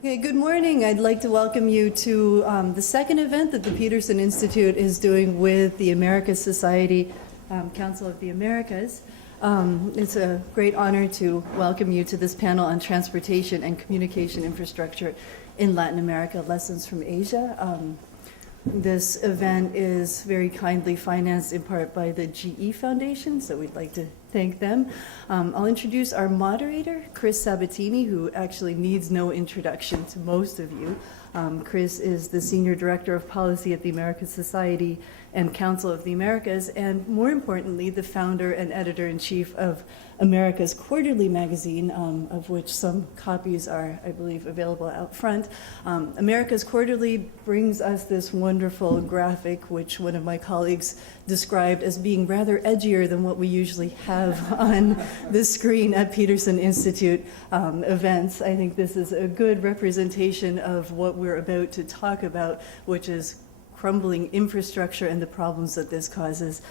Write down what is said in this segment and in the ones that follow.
Okay, good morning. I'd like to welcome you to the second event that the Peterson Institute is doing with the Americas Society, Council of the Americas. It's a great honor to welcome you to this panel on transportation and communication infrastructure in Latin America, Lessons from Asia. This event is very kindly financed in part by the GE Foundation, so we'd like to thank them. I'll introduce our moderator, Chris Sabatini, who actually needs no introduction to most of you. Chris is the Senior Director of Policy at the Americas Society and Council of the Americas, and more importantly, the founder and editor-in-chief of America's Quarterly magazine, of which some copies are, I believe, available out front. America's Quarterly brings us this wonderful graphic, which one of my colleagues described as being rather edgier than what we usually have on the screen at Peterson Institute events. I think this is a good representation of what we're about to talk about, which is crumbling infrastructure and the problems that this causes.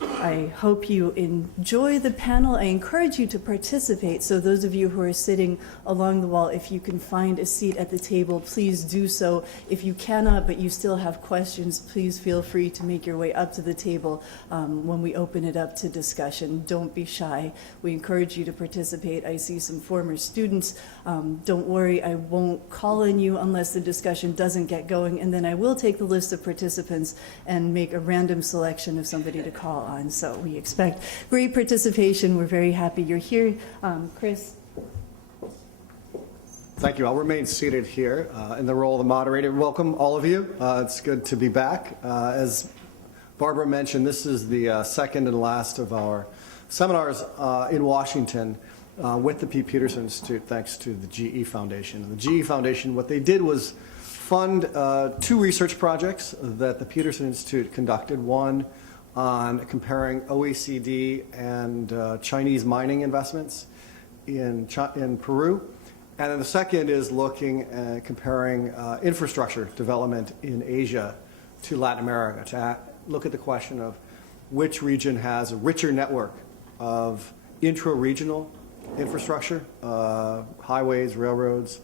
I hope you enjoy the panel. I encourage you to participate. So those of you who are sitting along the wall, if you can find a seat at the table, please do so. If you cannot, but you still have questions, please feel free to make your way up to the table when we open it up to discussion. Don't be shy. We encourage you to participate. I see some former students. Don't worry, I won't call on you unless the discussion doesn't get going, and then I will take the list of participants and make a random selection of somebody to call on. So we expect great participation. We're very happy you're here. Chris. Thank you. I'll remain seated here in the role of the moderator. Welcome, all of you. It's good to be back. As Barbara mentioned, this is the second and last of our seminars in Washington with the P. Peterson Institute, thanks to the GE Foundation. The GE Foundation, what they did was fund two research projects that the Peterson Institute conducted, one on comparing OECD and Chinese mining investments in Peru, and then the second is looking at comparing infrastructure development in Asia to Latin America, to look at the question of which region has a richer network of intra-regional infrastructure, highways, railroads,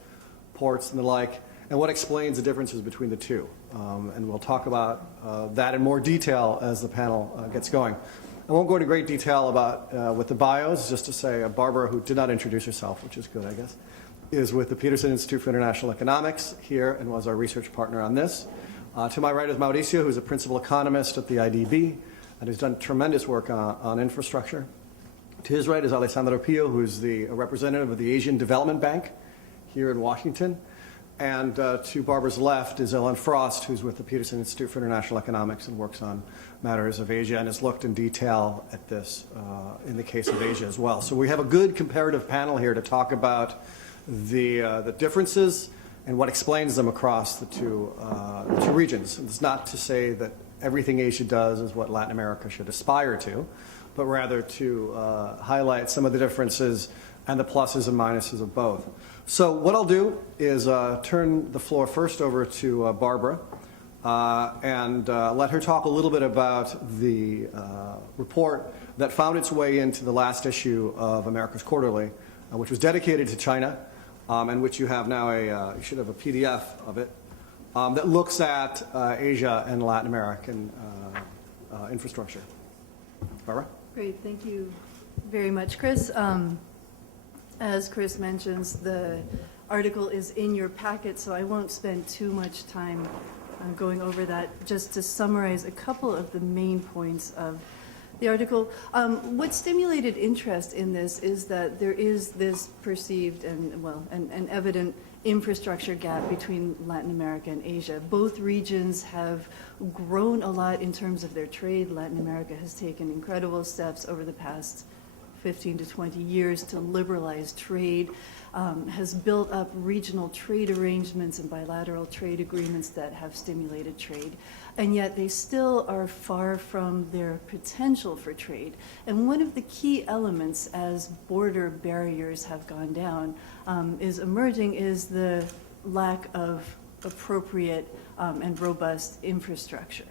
ports, and the like, and what explains the differences between the two. And we'll talk about that in more detail as the panel gets going. I won't go into great detail about with the bios, just to say Barbara, who did not introduce herself, which is good, I guess, is with the Peterson Institute for International Economics here and was our research partner on this. To my right is Mauricio, who's a principal economist at the IDB and has done tremendous work on infrastructure. To his right is Alessandro Pio, who's the representative of the Asian Development Bank here in Washington. And to Barbara's left is Ellen Frost, who's with the Peterson Institute for International Economics and works on matters of Asia and has looked in detail at this in the case of Asia as well. So we have a good comparative panel here to talk about the differences and what explains them across the two regions. It's not to say that everything Asia does is what Latin America should aspire to, but rather to highlight some of the differences and the pluses and minuses of both. So what I'll do is turn the floor first over to Barbara and let her talk a little bit about the report that found its way into the last issue of America's Quarterly, which was dedicated to China, and which you have now you should have a PDF of it, that looks at Asia and Latin American infrastructure. Barbara? Great, thank you very much, Chris. As Chris mentions, the article is in your packet, so I won't spend too much time going over that. Just to summarize a couple of the main points of the article. What stimulated interest in this is that there is this perceived and evident infrastructure gap between Latin America and Asia. Both regions have grown a lot in terms of their trade. Latin America has taken incredible steps over the past 15 to 20 years to liberalize trade, has built up regional trade arrangements and bilateral trade agreements that have stimulated trade. And yet they still are far from their potential for trade. And one of the key elements as border barriers have gone down is the lack of appropriate and robust infrastructure.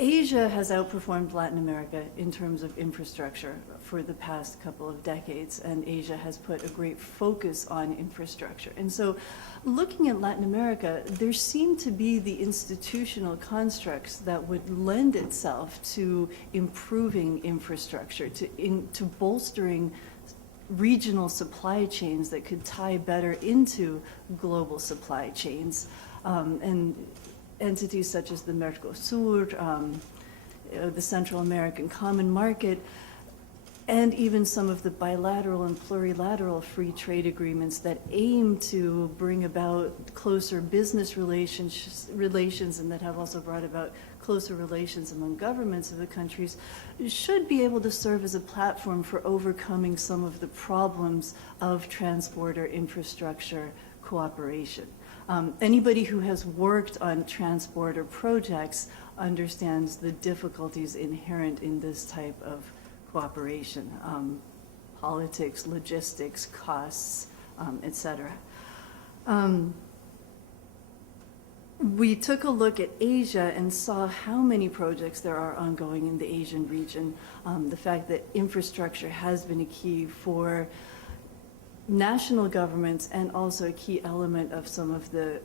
Asia has outperformed Latin America in terms of infrastructure for the past couple of decades, and Asia has put a great focus on infrastructure. And so looking at Latin America, there seem to be the institutional constructs that would lend itself to improving infrastructure, to bolstering regional supply chains that could tie better into global supply chains. And entities such as the Mercosur, the Central American Common Market, and even some of the bilateral and plurilateral free trade agreements that aim to bring about closer business relations and that have also brought about closer relations among governments of the countries, should be able to serve as a platform for overcoming some of the problems of transporter infrastructure cooperation. Anybody who has worked on transporter projects understands the difficulties inherent in this type of cooperation, politics, logistics, costs, et cetera. We took a look at Asia and saw how many projects there are ongoing in the Asian region. The fact that infrastructure has been a key for national governments and also a key element of some of the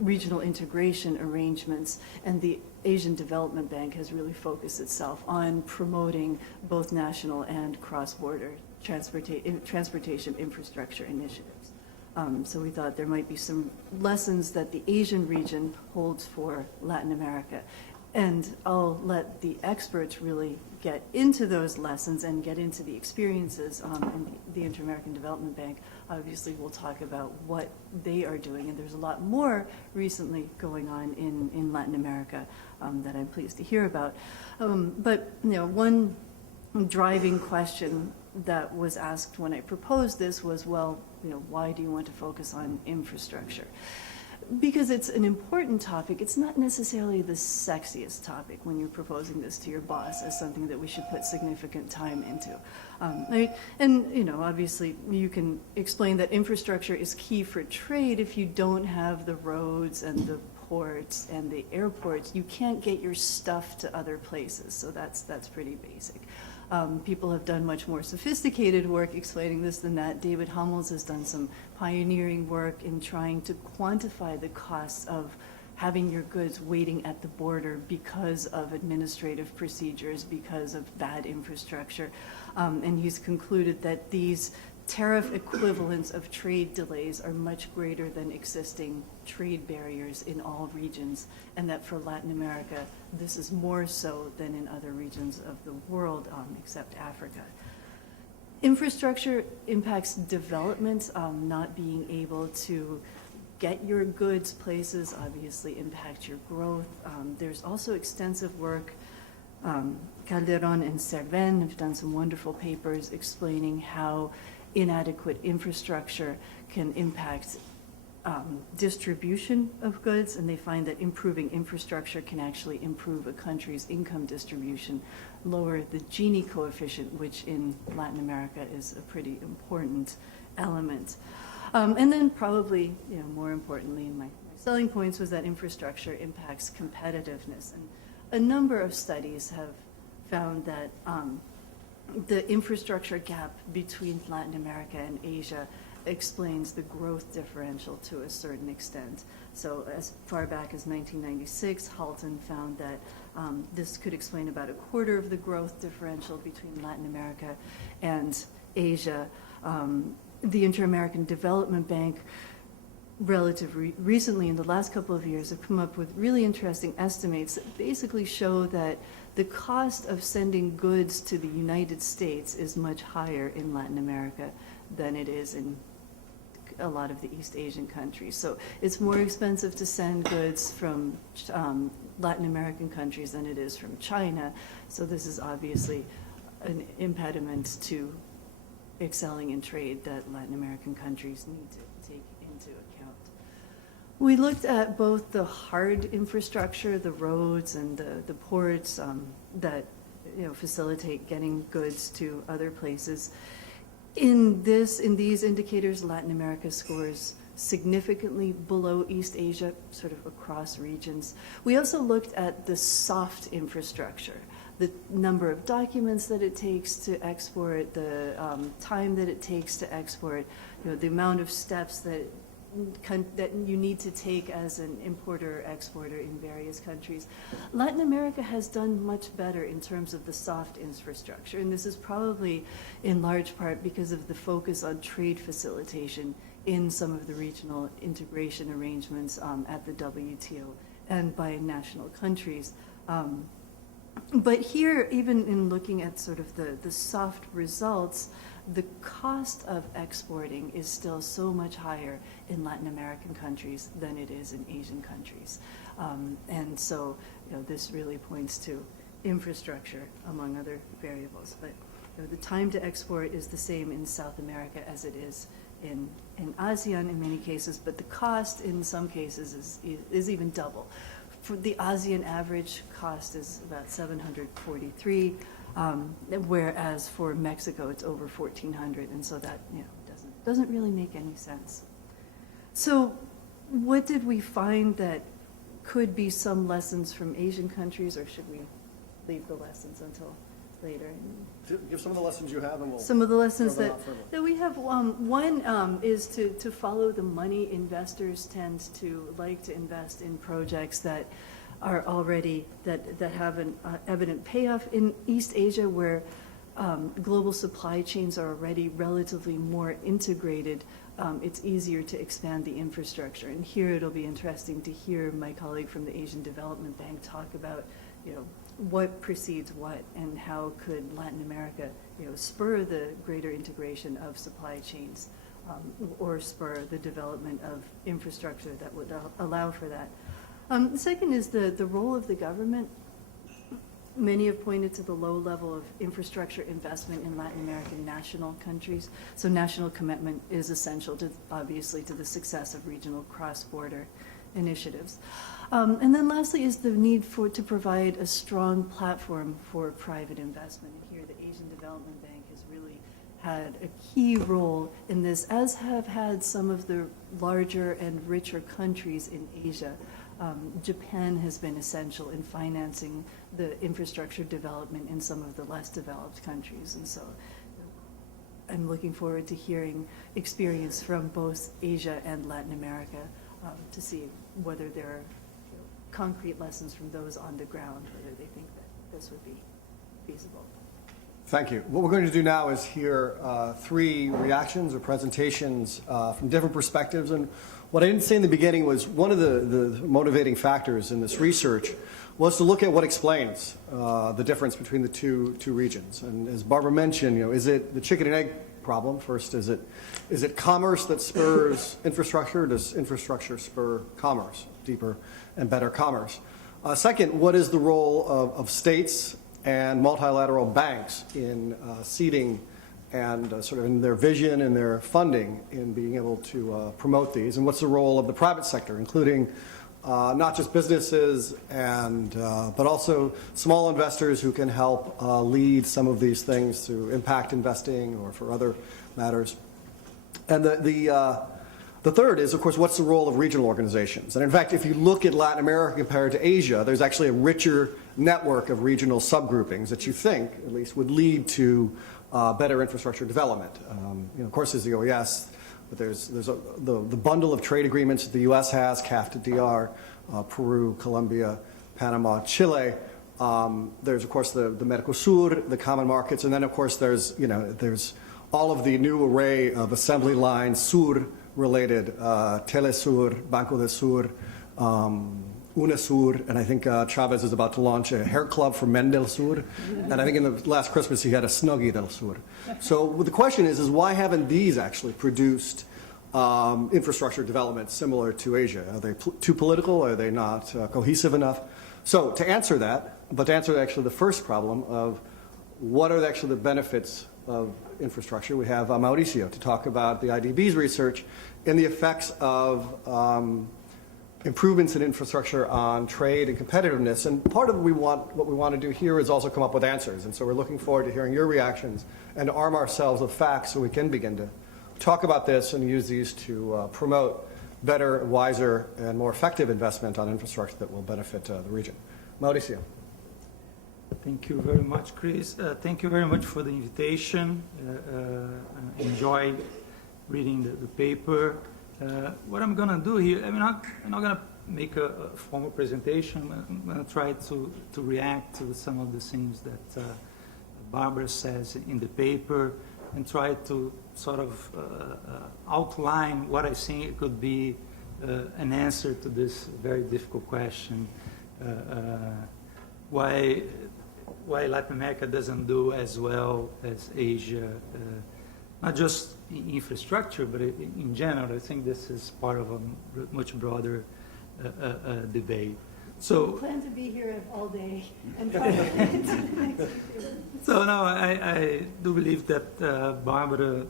regional integration arrangements. And the Asian Development Bank has really focused itself on promoting both national and cross-border transportation infrastructure initiatives. So we thought there might be some lessons that the Asian region holds for Latin America. And I'll let the experts really get into those lessons and get into the experiences. And the Inter-American Development Bank obviously will talk about what they are doing. And there's a lot more recently going on in Latin America that I'm pleased to hear about. But one driving question that was asked when I proposed this was, well, why do you want to focus on infrastructure? Because it's an important topic. It's not necessarily the sexiest topic when you're proposing this to your boss as something that we should put significant time into. Obviously you can explain that infrastructure is key for trade. If you don't have the roads and the ports and the airports, you can't get your stuff to other places. So that's pretty basic. People have done much more sophisticated work explaining this than that. David Hummels has done some pioneering work in trying to quantify the costs of having your goods waiting at the border because of administrative procedures, because of bad infrastructure. And he's concluded that these tariff equivalents of trade delays are much greater than existing trade barriers in all regions, and that for Latin America, this is more so than in other regions of the world, except Africa. Infrastructure impacts development. Not being able to get your goods places obviously impacts your growth. There's also extensive work. Calderon and Cerven have done some wonderful papers explaining how inadequate infrastructure can impact distribution of goods, and they find that improving infrastructure can actually improve a country's income distribution, lower the Gini coefficient, which in Latin America is a pretty important element. And then probably, more importantly, my selling points was that infrastructure impacts competitiveness. And a number of studies have found that the infrastructure gap between Latin America and Asia explains the growth differential to a certain extent. So as far back as 1996, Halton found that this could explain about a quarter of the growth differential between Latin America and Asia. The Inter-American Development Bank relatively recently, in the last couple of years, have come up with really interesting estimates that basically show that the cost of sending goods to the United States is much higher in Latin America than it is in a lot of the East Asian countries. So it's more expensive to send goods from Latin American countries than it is from China. So this is obviously an impediment to excelling in trade that Latin American countries need to take into account. We looked at both the hard infrastructure, the roads and the ports that facilitate getting goods to other places. In these indicators, Latin America scores significantly below East Asia, sort of across regions. We also looked at the soft infrastructure, the number of documents that it takes to export, the time that it takes to export, the amount of steps that you need to take as an importer or exporter in various countries. Latin America has done much better in terms of the soft infrastructure, and this is probably in large part because of the focus on trade facilitation in some of the regional integration arrangements at the WTO and by national countries. But here, even in looking at sort of the soft results, the cost of exporting is still so much higher in Latin American countries than it is in Asian countries. And so, this really points to infrastructure, among other variables. But the time to export is the same in South America as it is in ASEAN in many cases, but the cost in some cases is even double. For the ASEAN average cost is about $743, whereas for Mexico it's over $1,400, and so that doesn't really make any sense. So, what did we find that could be some lessons from Asian countries, or should we leave the lessons until later? Give some of the lessons you have, and we'll. Some of the lessons throw them out further. that we have. One is to follow the money. Investors tend to like to invest in projects that are already, that have an evident payoff. In East Asia, where global supply chains are already relatively more integrated, it's easier to expand the infrastructure. And here it'll be interesting to hear my colleague from the Asian Development Bank talk about, what precedes what, and how could Latin America, spur the greater integration of supply chains, or spur the development of infrastructure that would allow for that. The second is the role of the government. Many have pointed to the low level of infrastructure investment in Latin American national countries. So national commitment is essential to, obviously, to the success of regional cross-border initiatives. And then lastly is the need to provide a strong platform for private investment. And here the Asian Development Bank has really had a key role in this, as have had some of the larger and richer countries in Asia. Japan has been essential in financing the infrastructure development in some of the less developed countries. And so I'm looking forward to hearing experience from both Asia and Latin America to see whether there are concrete lessons from those on the ground, whether they think that this would be feasible. Thank you. What we're going to do now is hear three reactions or presentations from different perspectives. And what I didn't say in the beginning was one of the motivating factors in this research was to look at what explains the difference between the two regions. And as Barbara mentioned, is it the chicken and egg problem? First, is it commerce that spurs infrastructure? Does infrastructure spur commerce, deeper and better commerce? Second, what is the role of states and multilateral banks in seeding and sort of in their vision and their funding in being able to promote these? And what's the role of the private sector, including not just businesses and but also small investors who can help lead some of these things through impact investing or for other matters? And the third is, of course, what's the role of regional organizations? And in fact, if you look at Latin America compared to Asia, there's actually a richer network of regional subgroupings that you think, at least, would lead to better infrastructure development. Of course, there's the OES, but there's the bundle of trade agreements that the U.S. has, CAFTA-DR, Peru, Colombia, Panama, Chile. There's, of course, the Mercosur, the common markets, and then, of course, there's all of the new array of assembly lines, Sur-related, Telesur, Banco del Sur, UNASUR, and I think Chavez is about to launch a hair club for Men del Sur, and I think in the last Christmas he had a Snuggie del Sur. So the question is why haven't these actually produced infrastructure development similar to Asia? Are they too political? Are they not cohesive enough? So to answer that, but to answer actually the first problem of what are actually the benefits of infrastructure, we have Mauricio to talk about the IDB's research and the effects of improvements in infrastructure on trade and competitiveness. And part of what we want to do here is also come up with answers. And so we're looking forward to hearing your reactions and to arm ourselves with facts so we can begin to talk about this and use these to promote better, wiser, and more effective investment on infrastructure that will benefit the region. Mauricio. Thank you very much, Chris. Thank you very much for the invitation. I enjoyed reading the paper. What I'm going to do here, I'm not going to make a formal presentation. I'm going to try to react to some of the things that Barbara says in the paper and try to sort of outline what I think could be an answer to this very difficult question. Why Latin America doesn't do as well as Asia, not just in infrastructure, but in general. I think this is part of a much broader debate. So We plan to be here all day and try to get into the next issue. So no, I do believe that Barbara,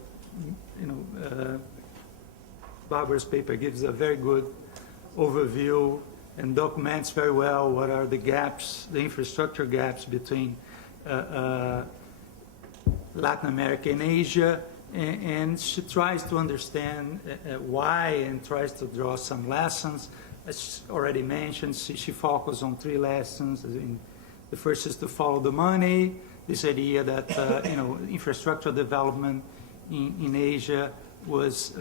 Barbara's paper gives a very good overview and documents very well what are the gaps, the infrastructure gaps between Latin America and Asia, and she tries to understand why and tries to draw some lessons. As already mentioned, she focuses on 3 lessons. The first is to follow the money. This idea that infrastructure development in Asia was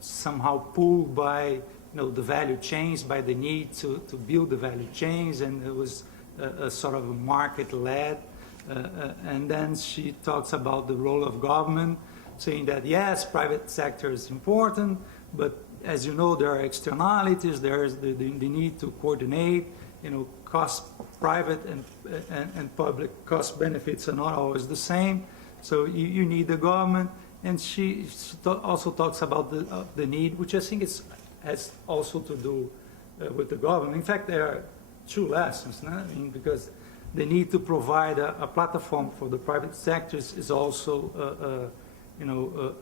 somehow pulled by the value chains, by the need to build the value chains, and it was a sort of a market-led. And then she talks about the role of government, saying that yes, private sector is important, but as you know, there are externalities. There is the need to coordinate. Private and public cost benefits are not always the same. So you need the government. And she also talks about the need, which I think has also to do with the government. In fact, there are 2 lessons, no? I mean, because the need to provide a platform for the private sectors is also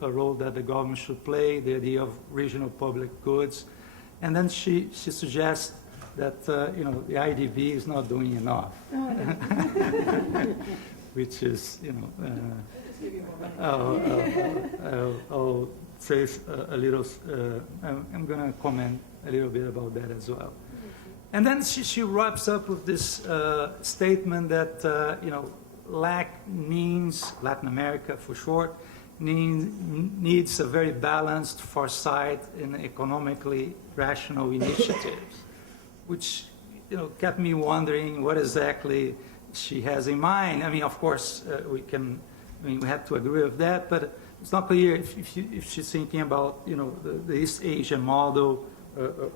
a role that the government should play, the idea of regional public goods. And then she suggests that the IDB is not doing enough, which is, I'll say a little, I'm going to comment a little bit about that as well. And then she wraps up with this statement that, LAC means, Latin America for short, needs a very balanced foresight and economically rational initiatives, which kept me wondering what exactly she has in mind. I mean, of course, we have to agree with that, but it's not clear if she's thinking about the East Asian model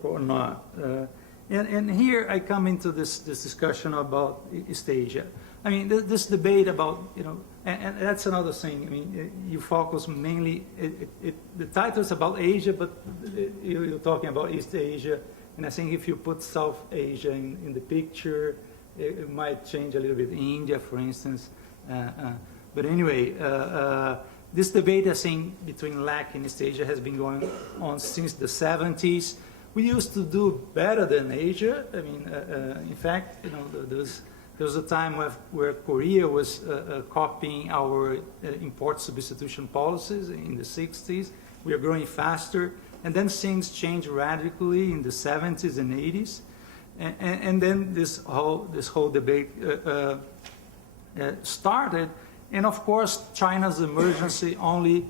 or not. And here I come into this discussion about East Asia. I mean, this debate about, and that's another thing. I mean, you focus mainly, the title is about Asia, but you're talking about East Asia. And I think if you put South Asia in the picture, it might change a little bit. India, for instance. But anyway, this debate, I think, between LAC and East Asia has been going on since the 70s. We used to do better than Asia. I mean, in fact, there was a time where Korea was copying our import substitution policies in the 60s. We are growing faster. And then things changed radically in the 70s and 80s. And then this whole debate started. And of course, China's emergence only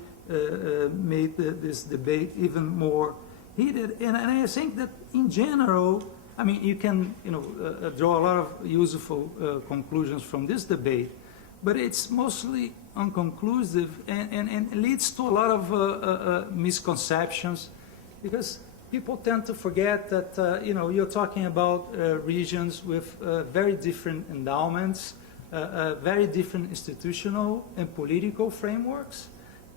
made this debate even more heated. And I think that in general, I mean, you can draw a lot of useful conclusions from this debate, but it's mostly unconclusive and leads to a lot of misconceptions, because people tend to forget that you're talking about regions with very different endowments, very different institutional and political frameworks,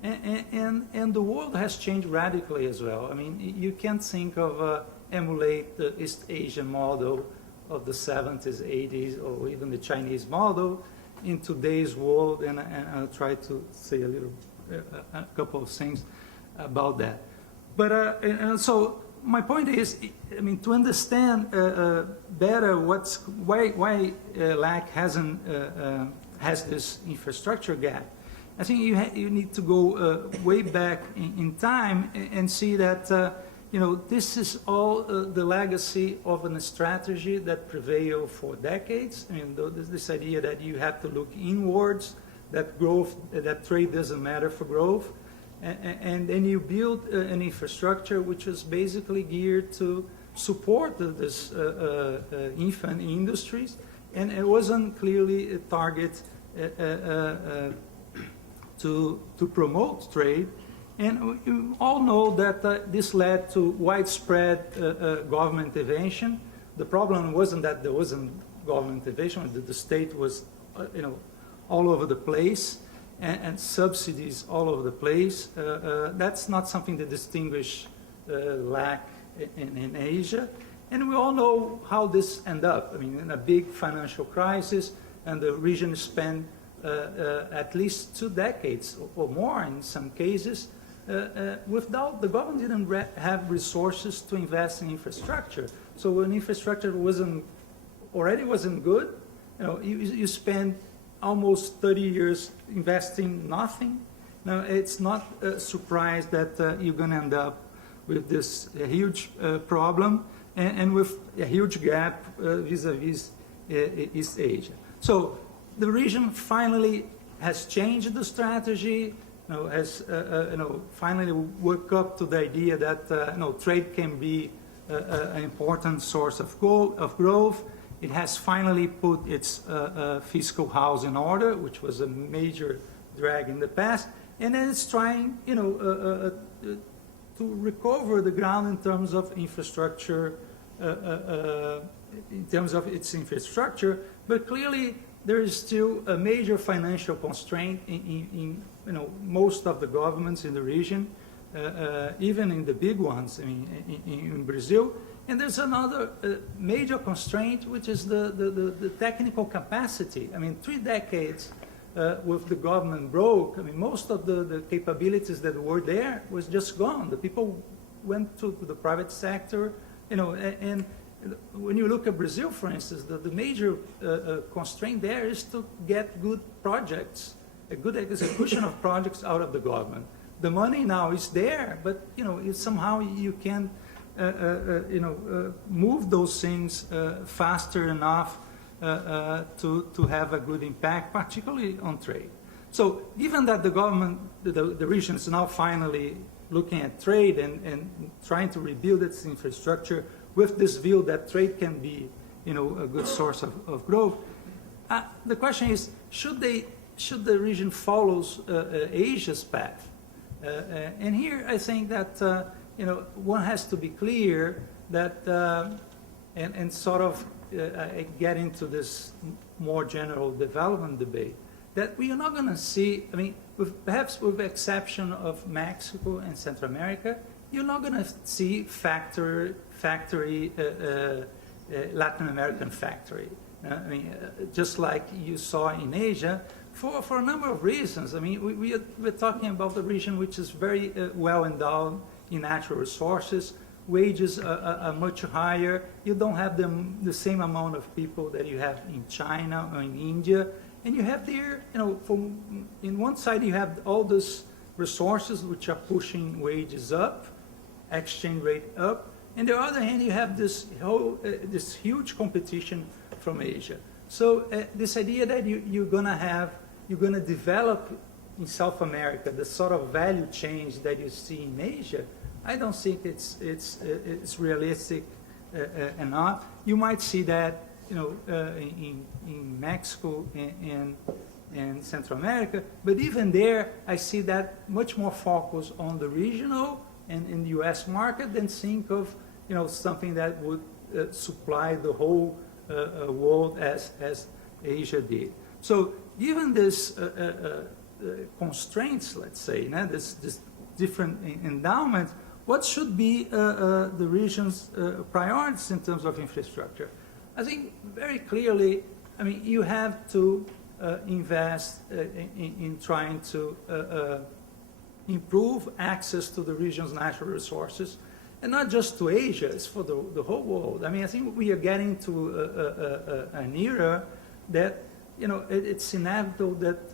and the world has changed radically as well. I mean, you can't think of emulate the East Asian model of the 70s, 80s, or even the Chinese model in today's world, and I'll try to say a couple of things about that. But and so my point is, I mean, to understand better why LAC has this infrastructure gap, I think you need to go way back in time and see that this is all the legacy of a strategy that prevailed for decades. I mean, this idea that you have to look inwards, that growth, that trade doesn't matter for growth, and then you build an infrastructure which is basically geared to support this infant industries, and it wasn't clearly a target to promote trade. And you all know that this led to widespread government intervention. The problem wasn't that there wasn't government intervention, that the state was, all over the place, and subsidies all over the place. That's not something that distinguish lack in Asia. And we all know how this ended up. I mean, in a big financial crisis, and the region spent at least 2 decades or more in some cases, without the government didn't have resources to invest in infrastructure. So when infrastructure already wasn't good, you spend almost 30 years investing nothing. Now it's not a surprise that you're going to end up with this huge problem and with a huge gap vis-a-vis East Asia. So the region finally has changed the strategy. Has finally woke up to the idea that trade can be an important source of growth. It has finally put its fiscal house in order, which was a major drag in the past, and then it's trying, to recover the ground in terms of infrastructure, in terms of its infrastructure. But clearly, there is still a major financial constraint in most of the governments in the region, even in the big ones, I mean, in Brazil. And there's another major constraint, which is the technical capacity. I mean, 3 decades with the government broke, I mean, most of the capabilities that were there was just gone. The people went to the private sector, and when you look at Brazil, for instance, the major constraint there is to get good projects, a good execution of projects out of the government. The money now is there, but somehow you can move those things faster enough to have a good impact, particularly on trade. So given that the government, the region is now finally looking at trade and trying to rebuild its infrastructure with this view that trade can be, a good source of growth, the question is, should the region follow Asia's path? And here I think that one has to be clear that, and sort of get into this more general development debate, that we are not going to see, I mean, perhaps with the exception of Mexico and Central America, you're not going to see factory Latin American factory. I mean, just like you saw in Asia, for a number of reasons. I mean, we're talking about the region which is very well endowed in natural resources. Wages are much higher. You don't have the same amount of people that you have in China or in India. And you have there, from in one side you have all these resources which are pushing wages up, exchange rate up. And on the other hand, you have this huge competition from Asia. So this idea that you're going to develop in South America the sort of value change that you see in Asia, I don't think it's realistic enough. You might see that in Mexico and Central America, but even there, I see that much more focus on the regional and in the U.S. market than think of something that would supply the whole world as Asia did. So given this constraints, let's say, this different endowment, what should be the region's priorities in terms of infrastructure? I think very clearly, I mean, you have to invest in trying to improve access to the region's natural resources, and not just to Asia, it's for the whole world. I mean, I think we are getting to an era that, it's inevitable that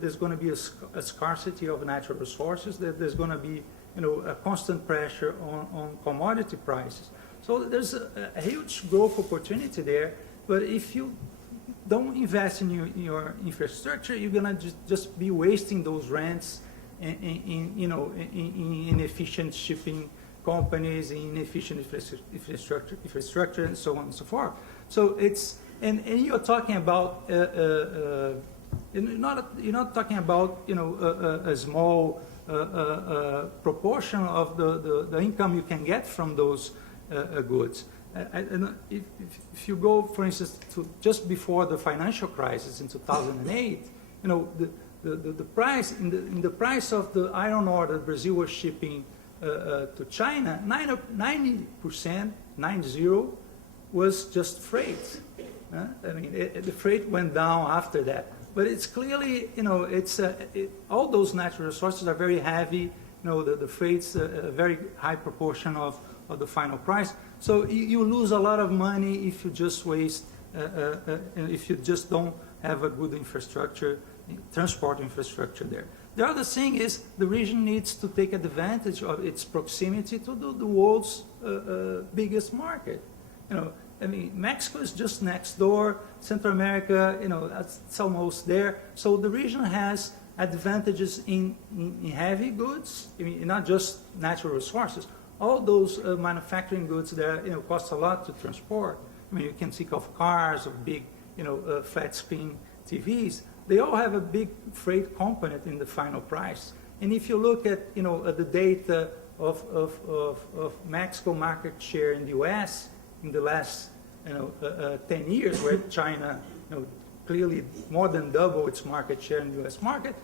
there's going to be a scarcity of natural resources, that there's going to be, a constant pressure on commodity prices. So there's a huge growth opportunity there, but if you don't invest in your infrastructure, you're going to just be wasting those rents in inefficient shipping companies, inefficient infrastructure, and so on and so forth. So it's, and you're talking about, you're not talking about, a small proportion of the income you can get from those goods. If you go, for instance, to just before the financial crisis in 2008, the price in the price of the iron ore that Brazil was shipping to China, 90%, 90, was just freight. The freight went down after that. But it's clearly, all those natural resources are very heavy. The freight's a very high proportion of the final price. So you lose a lot of money if you just waste, if you just don't have a good infrastructure, transport infrastructure there. The other thing is the region needs to take advantage of its proximity to the world's biggest market. Mexico is just next door. Central America, it's almost there. So the region has advantages in heavy goods, not just natural resources. All those manufacturing goods there, cost a lot to transport. You can think of cars or big, flat screen TVs. They all have a big freight component in the final price. And if you look at, at the data of Mexico market share in the U.S. in the last, 10 years, where China, clearly more than double its market share in the U.S. market,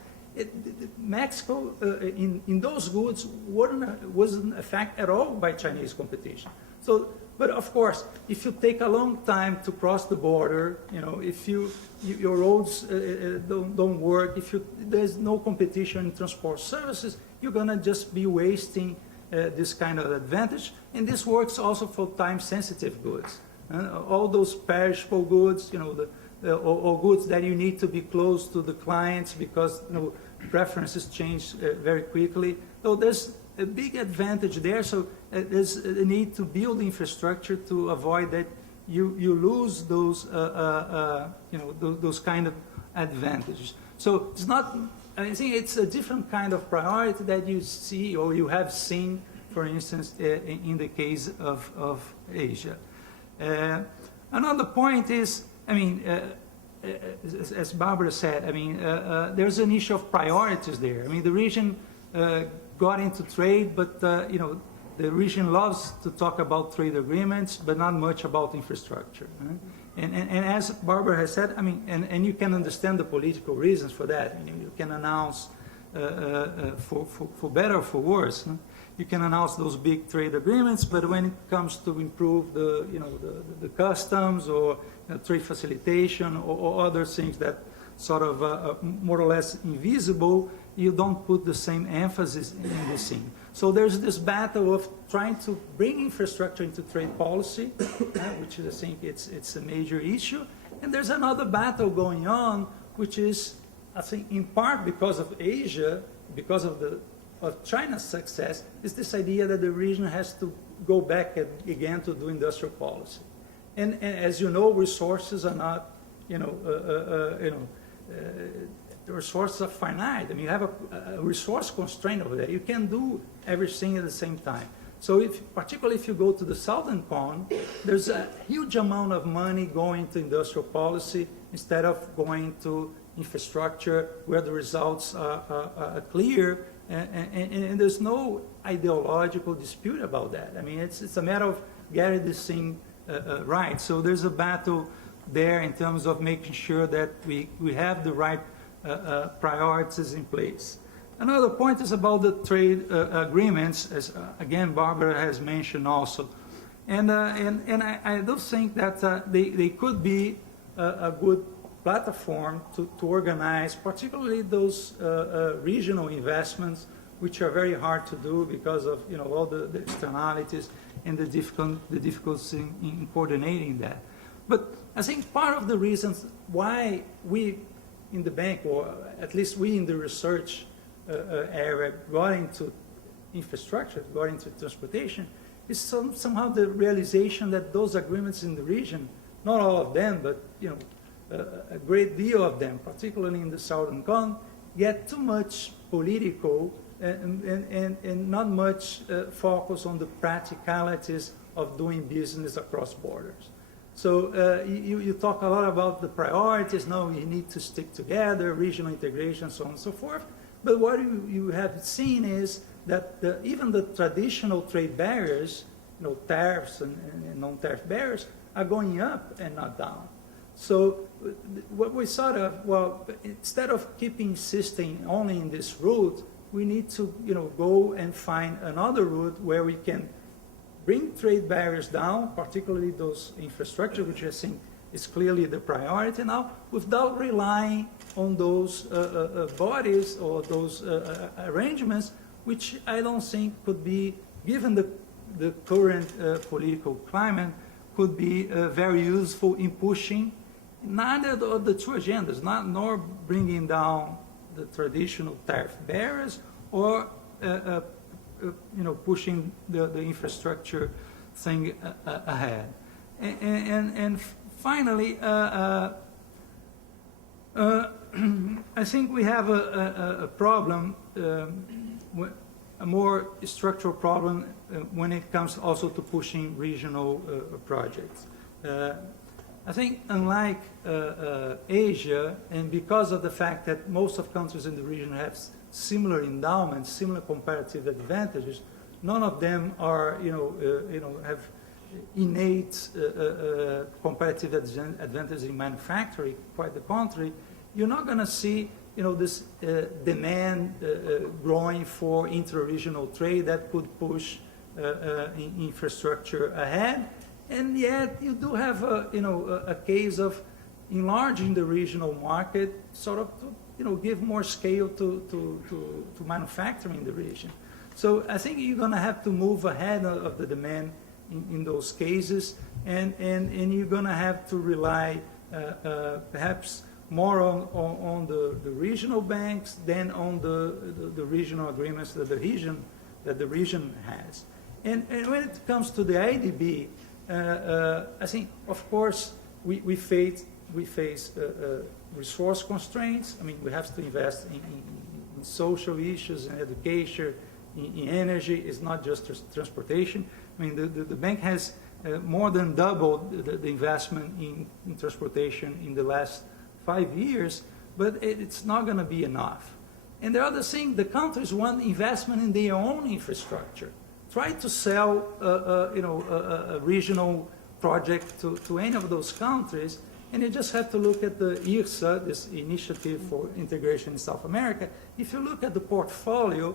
Mexico in those goods wasn't affected at all by Chinese competition. So, but of course, if you take a long time to cross the border, if your roads don't work, there's no competition in transport services, you're gonna just be wasting this kind of advantage. And this works also for time-sensitive goods. All those perishable goods, or goods that you need to be close to the clients because preferences change very quickly. So there's a big advantage there. So there's a need to build infrastructure to avoid that you lose those those kind of advantages. So it's not. I think it's a different kind of priority that you see or you have seen, for instance, in the case of Asia. Another point is, as Barbara said, there's an issue of priorities there. The region got into trade, but the region loves to talk about trade agreements, but not much about infrastructure. And as Barbara has said, and you can understand the political reasons for that. You can announce, for better or for worse, you can announce those big trade agreements, but when it comes to improve the customs or trade facilitation or other things that sort of more or less invisible, you don't put the same emphasis in the scene. So there's this battle of trying to bring infrastructure into trade policy, which I think it's a major issue. And there's another battle going on, which is, I think, in part because of Asia, because of China's success, is this idea that the region has to go back again to do industrial policy. And as you know, resources are not, the resources are finite. You have a resource constraint over there. You can't do everything at the same time. So particularly if you go to the southern cone, there's a huge amount of money going to industrial policy instead of going to infrastructure where the results are clear. And there's no ideological dispute about that. It's a matter of getting this thing right. So there's a battle there in terms of making sure that we have the right priorities in place. Another point is about the trade agreements, as again Barbara has mentioned also. And I do think that they could be a good platform to organize, particularly those regional investments, which are very hard to do because of all the externalities and the difficulty in coordinating that. But I think part of the reasons why we in the bank, or at least we in the research area, got into infrastructure, got into transportation, is somehow the realization that those agreements in the region, not all of them, but a great deal of them, particularly in the Southern Cone, get too much political and not much focus on the practicalities of doing business across borders. So you talk a lot about the priorities. No, you need to stick together, regional integration, so on and so forth. But what you have seen is that even the traditional trade barriers, tariffs and non-tariff barriers, are going up and not down. So what we sort of, well, instead of keeping insisting only in this route, we need to go and find another route where we can bring trade barriers down, particularly those infrastructure, which I think is clearly the priority now, without relying on those bodies or those arrangements, which I don't think could be, given the current political climate, could be very useful in pushing neither of the two agendas, nor bringing down the traditional tariff barriers or pushing the infrastructure thing ahead. And finally, I think we have a problem, a more structural problem when it comes also to pushing regional projects. I think unlike Asia, and because of the fact that most of countries in the region have similar endowments, similar comparative advantages, none of them are, have innate comparative advantages in manufacturing. Quite the contrary, you're not going to see, this demand growing for intra-regional trade that could push infrastructure ahead. And yet you do have a case of enlarging the regional market, sort of to give more scale to manufacturing in the region. So I think you're going to have to move ahead of the demand in those cases, and you're going to have to rely perhaps more on the regional banks than on the regional agreements that the region has. And when it comes to the IDB, I think, of course, we face resource constraints. I mean, we have to invest in social issues, in education, in energy. It's not just transportation. I mean, the bank has more than doubled the investment in transportation in the last 5 years, but it's not going to be enough. And the other thing, the countries want investment in their own infrastructure. Try to sell a regional project to any of those countries, and you just have to look at the IRSA, this Initiative for Integration in South America. If you look at the portfolio,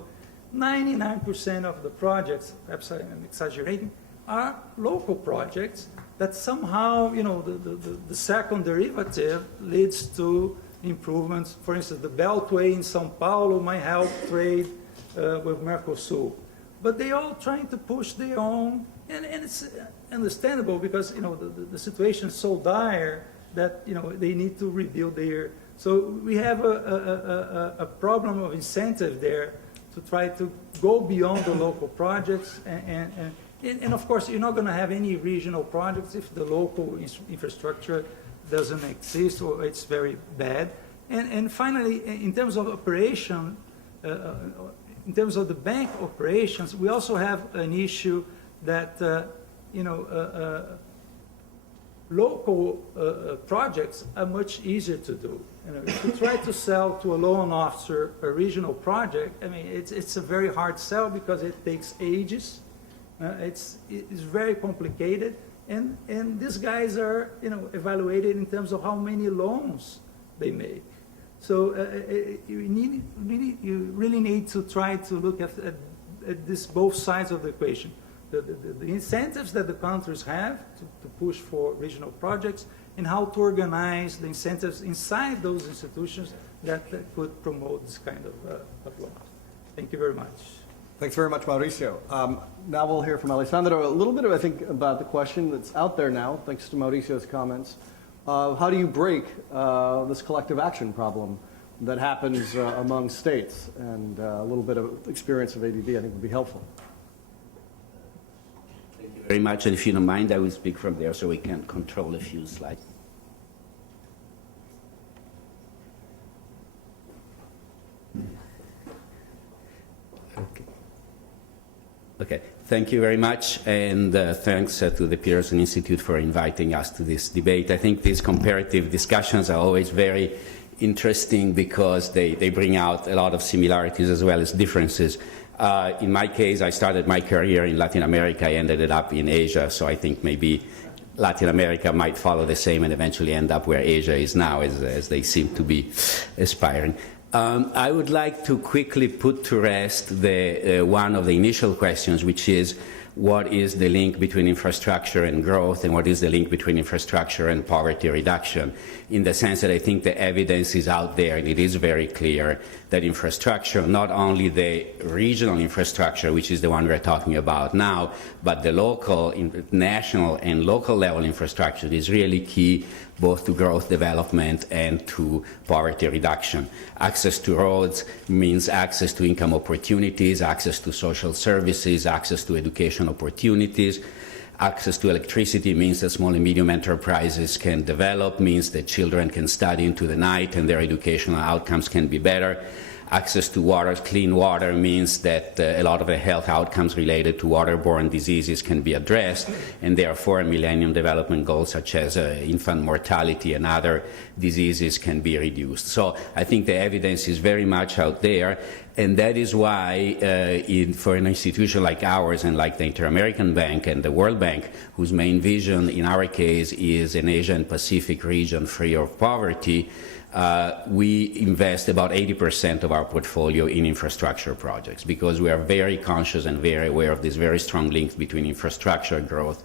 99% of the projects, perhaps I'm exaggerating, are local projects that somehow, the second derivative leads to improvements. For instance, the Beltway in São Paulo might help trade with Mercosul. But they all trying to push their own, and it's understandable because the situation is so dire that they need to rebuild their. So we have a problem of incentive there to try to go beyond the local projects, and of course you're not going to have any regional projects if the local infrastructure doesn't exist or it's very bad. And finally, in terms of operation. In terms of the bank operations, we also have an issue that, local projects are much easier to do. If you try to sell to a loan officer a regional project, I mean, it's a very hard sell because it takes ages. It's very complicated, and these guys are, evaluated in terms of how many loans they make. So you really need to try to look at this both sides of the equation. The incentives that the countries have to push for regional projects, and how to organize the incentives inside those institutions that could promote this kind of law. Thank you very much. Thanks very much, Mauricio. Now we'll hear from Alessandro a little bit, I think, about the question that's out there now, thanks to Mauricio's comments. How do you break this collective action problem that happens among states? And a little bit of experience of ADB, I think, would be helpful. Thank you very much. And if you don't mind, I will speak from there so we can control a few slides. Okay, thank you very much, and thanks to the Peterson Institute for inviting us to this debate. I think these comparative discussions are always very interesting because they bring out a lot of similarities as well as differences. In my case, I started my career in Latin America. I ended up in Asia, so I think maybe Latin America might follow the same and eventually end up where Asia is now, as they seem to be aspiring. I would like to quickly put to rest one of the initial questions, which is what is the link between infrastructure and growth, and what is the link between infrastructure and poverty reduction, in the sense that I think the evidence is out there, and it is very clear that infrastructure, not only the regional infrastructure, which is the one we're talking about now, but the local, national, and local level infrastructure is really key both to growth development and to poverty reduction. Access to roads means access to income opportunities, access to social services, access to education opportunities. Access to electricity means that small and medium enterprises can develop, means that children can study into the night and their educational outcomes can be better. Access to water, clean water, means that a lot of the health outcomes related to waterborne diseases can be addressed, and therefore Millennium Development Goals such as infant mortality and other diseases can be reduced. So I think the evidence is very much out there, and that is why for an institution like ours and like the Inter-American Bank and the World Bank, whose main vision in our case is an Asia and Pacific region free of poverty, we invest about 80% of our portfolio in infrastructure projects because we are very conscious and very aware of this very strong link between infrastructure growth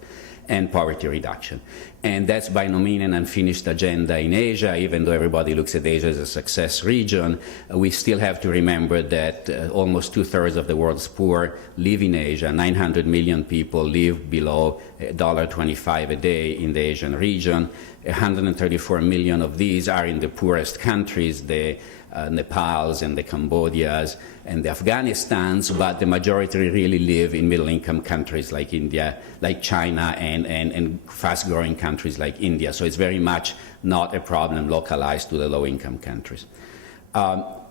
and poverty reduction. And that's by no means an unfinished agenda in Asia. Even though everybody looks at Asia as a success region, we still have to remember that almost 2/3 of the world's poor live in Asia. 900 million people live below $1.25 a day in the Asian region. 134 million of these are in the poorest countries, the Nepals and the Cambodias and the Afghanistans, but the majority really live in middle-income countries like India, like China, and fast-growing countries like India. So it's very much not a problem localized to the low-income countries.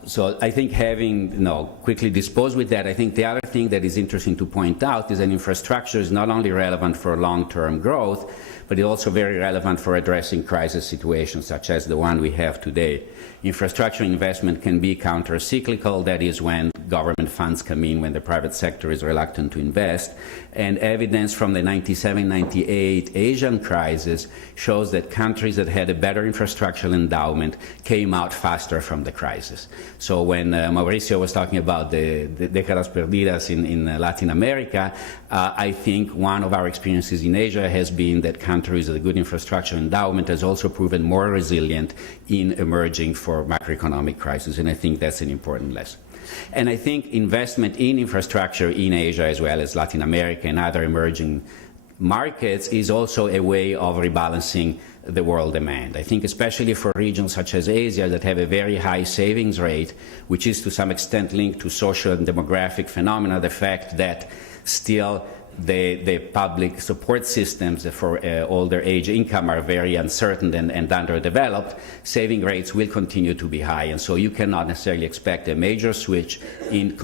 So I think having quickly disposed with that, I think the other thing that is interesting to point out is that infrastructure is not only relevant for long-term growth, but it's also very relevant for addressing crisis situations such as the one we have today. Infrastructure investment can be counter-cyclical, that is when government funds come in when the private sector is reluctant to invest. And evidence from the 97-98 Asian crisis shows that countries that had a better infrastructural endowment came out faster from the crisis. So when Mauricio was talking about the décadas perdidas in Latin America, I think one of our experiences in Asia has been that countries with a good infrastructure endowment has also proven more resilient in emerging for macroeconomic crises, and I think that's an important lesson. And I think investment in infrastructure in Asia as well as Latin America and other emerging markets is also a way of rebalancing the world demand. I think especially for regions such as Asia that have a very high savings rate, which is to some extent linked to social and demographic phenomena, the fact that still the public support systems for older age income are very uncertain and underdeveloped, saving rates will continue to be high. And so you cannot necessarily expect a major switch in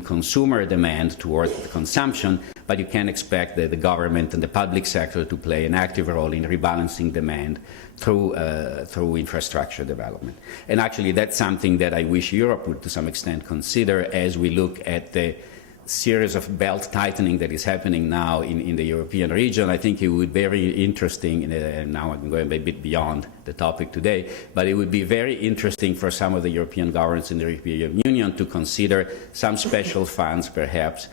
consumer demand towards consumption, but you can expect the government and the public sector to play an active role in rebalancing demand through infrastructure development. And actually that's something that I wish Europe would to some extent consider as we look at the series of belt tightening that is happening now in the European region. I think it would be very interesting, and now I'm going a bit beyond the topic today, but it would be very interesting for some of the European governments in the European Union to consider some special funds perhaps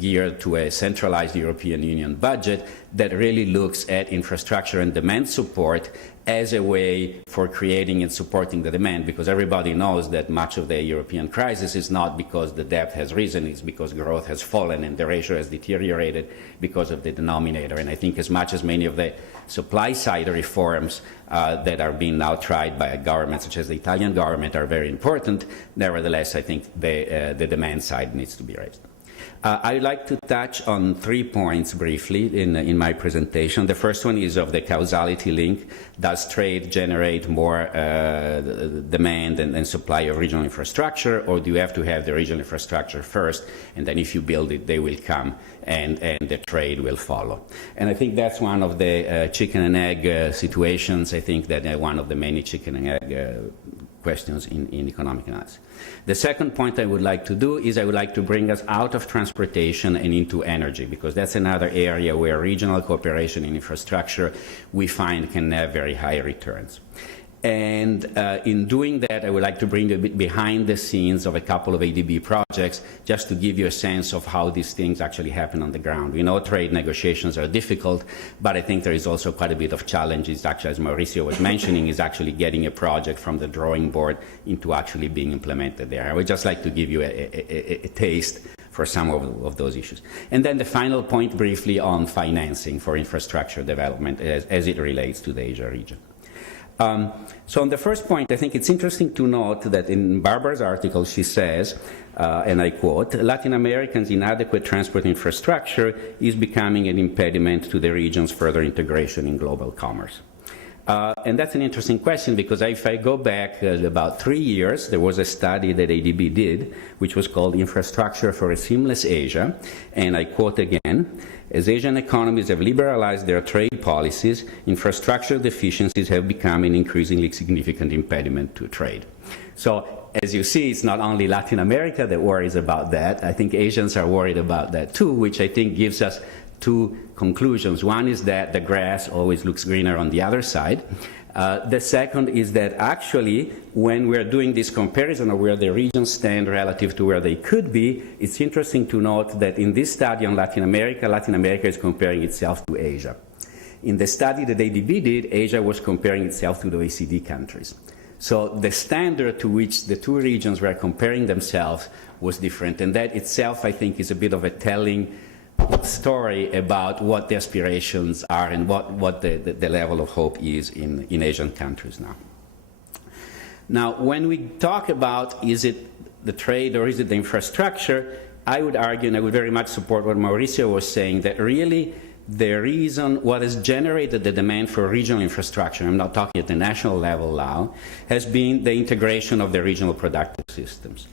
geared to a centralized European Union budget that really looks at infrastructure and demand support as a way for creating and supporting the demand, because everybody knows that much of the European crisis is not because the debt has risen, it's because growth has fallen and the ratio has deteriorated because of the denominator. And I think as much as many of the supply side reforms that are being now tried by a government such as the Italian government are very important, nevertheless I think the demand side needs to be raised. I'd like to touch on 3 points briefly in my presentation. The first one is of the causality link. Does trade generate more demand and supply of regional infrastructure, or do you have to have the regional infrastructure first, and then if you build it, they will come and the trade will follow? And I think that's one of the chicken and egg situations. I think that one of the many chicken and egg questions in economic analysis. The second point I would like to do is I would like to bring us out of transportation and into energy, because that's another area where regional cooperation in infrastructure we find can have very high returns. And in doing that, I would like to bring a bit behind the scenes of a couple of ADB projects, just to give you a sense of how these things actually happen on the ground. We know trade negotiations are difficult, but I think there is also quite a bit of challenges. Actually, as Mauricio was mentioning, is actually getting a project from the drawing board into actually being implemented there. I would just like to give you a taste for some of those issues. And then the final point briefly on financing for infrastructure development as it relates to the Asia region. So on the first point, I think it's interesting to note that in Barbara's article, she says, and I quote, Latin Americans' inadequate transport infrastructure is becoming an impediment to the region's further integration in global commerce. And that's an interesting question, because if I go back about 3 years, there was a study that ADB did, which was called Infrastructure for a Seamless Asia, and I quote again, as Asian economies have liberalized their trade policies, infrastructure deficiencies have become an increasingly significant impediment to trade. So, as you see, it's not only Latin America that worries about that. I think Asians are worried about that too, which I think gives us two conclusions. One is that the grass always looks greener on the other side. The second is that actually, when we're doing this comparison of where the regions stand relative to where they could be, it's interesting to note that in this study on Latin America is comparing itself to Asia. In the study that ADB did, Asia was comparing itself to the OECD countries. So the standard to which the two regions were comparing themselves was different, and that itself, I think, is a bit of a telling story about what the aspirations are and what the level of hope is in Asian countries now. Now, when we talk about is it the trade or is it the infrastructure, I would argue, and I would very much support what Mauricio was saying, that really the reason what has generated the demand for regional infrastructure, I'm not talking at the national level now, has been the integration of the regional productive systems.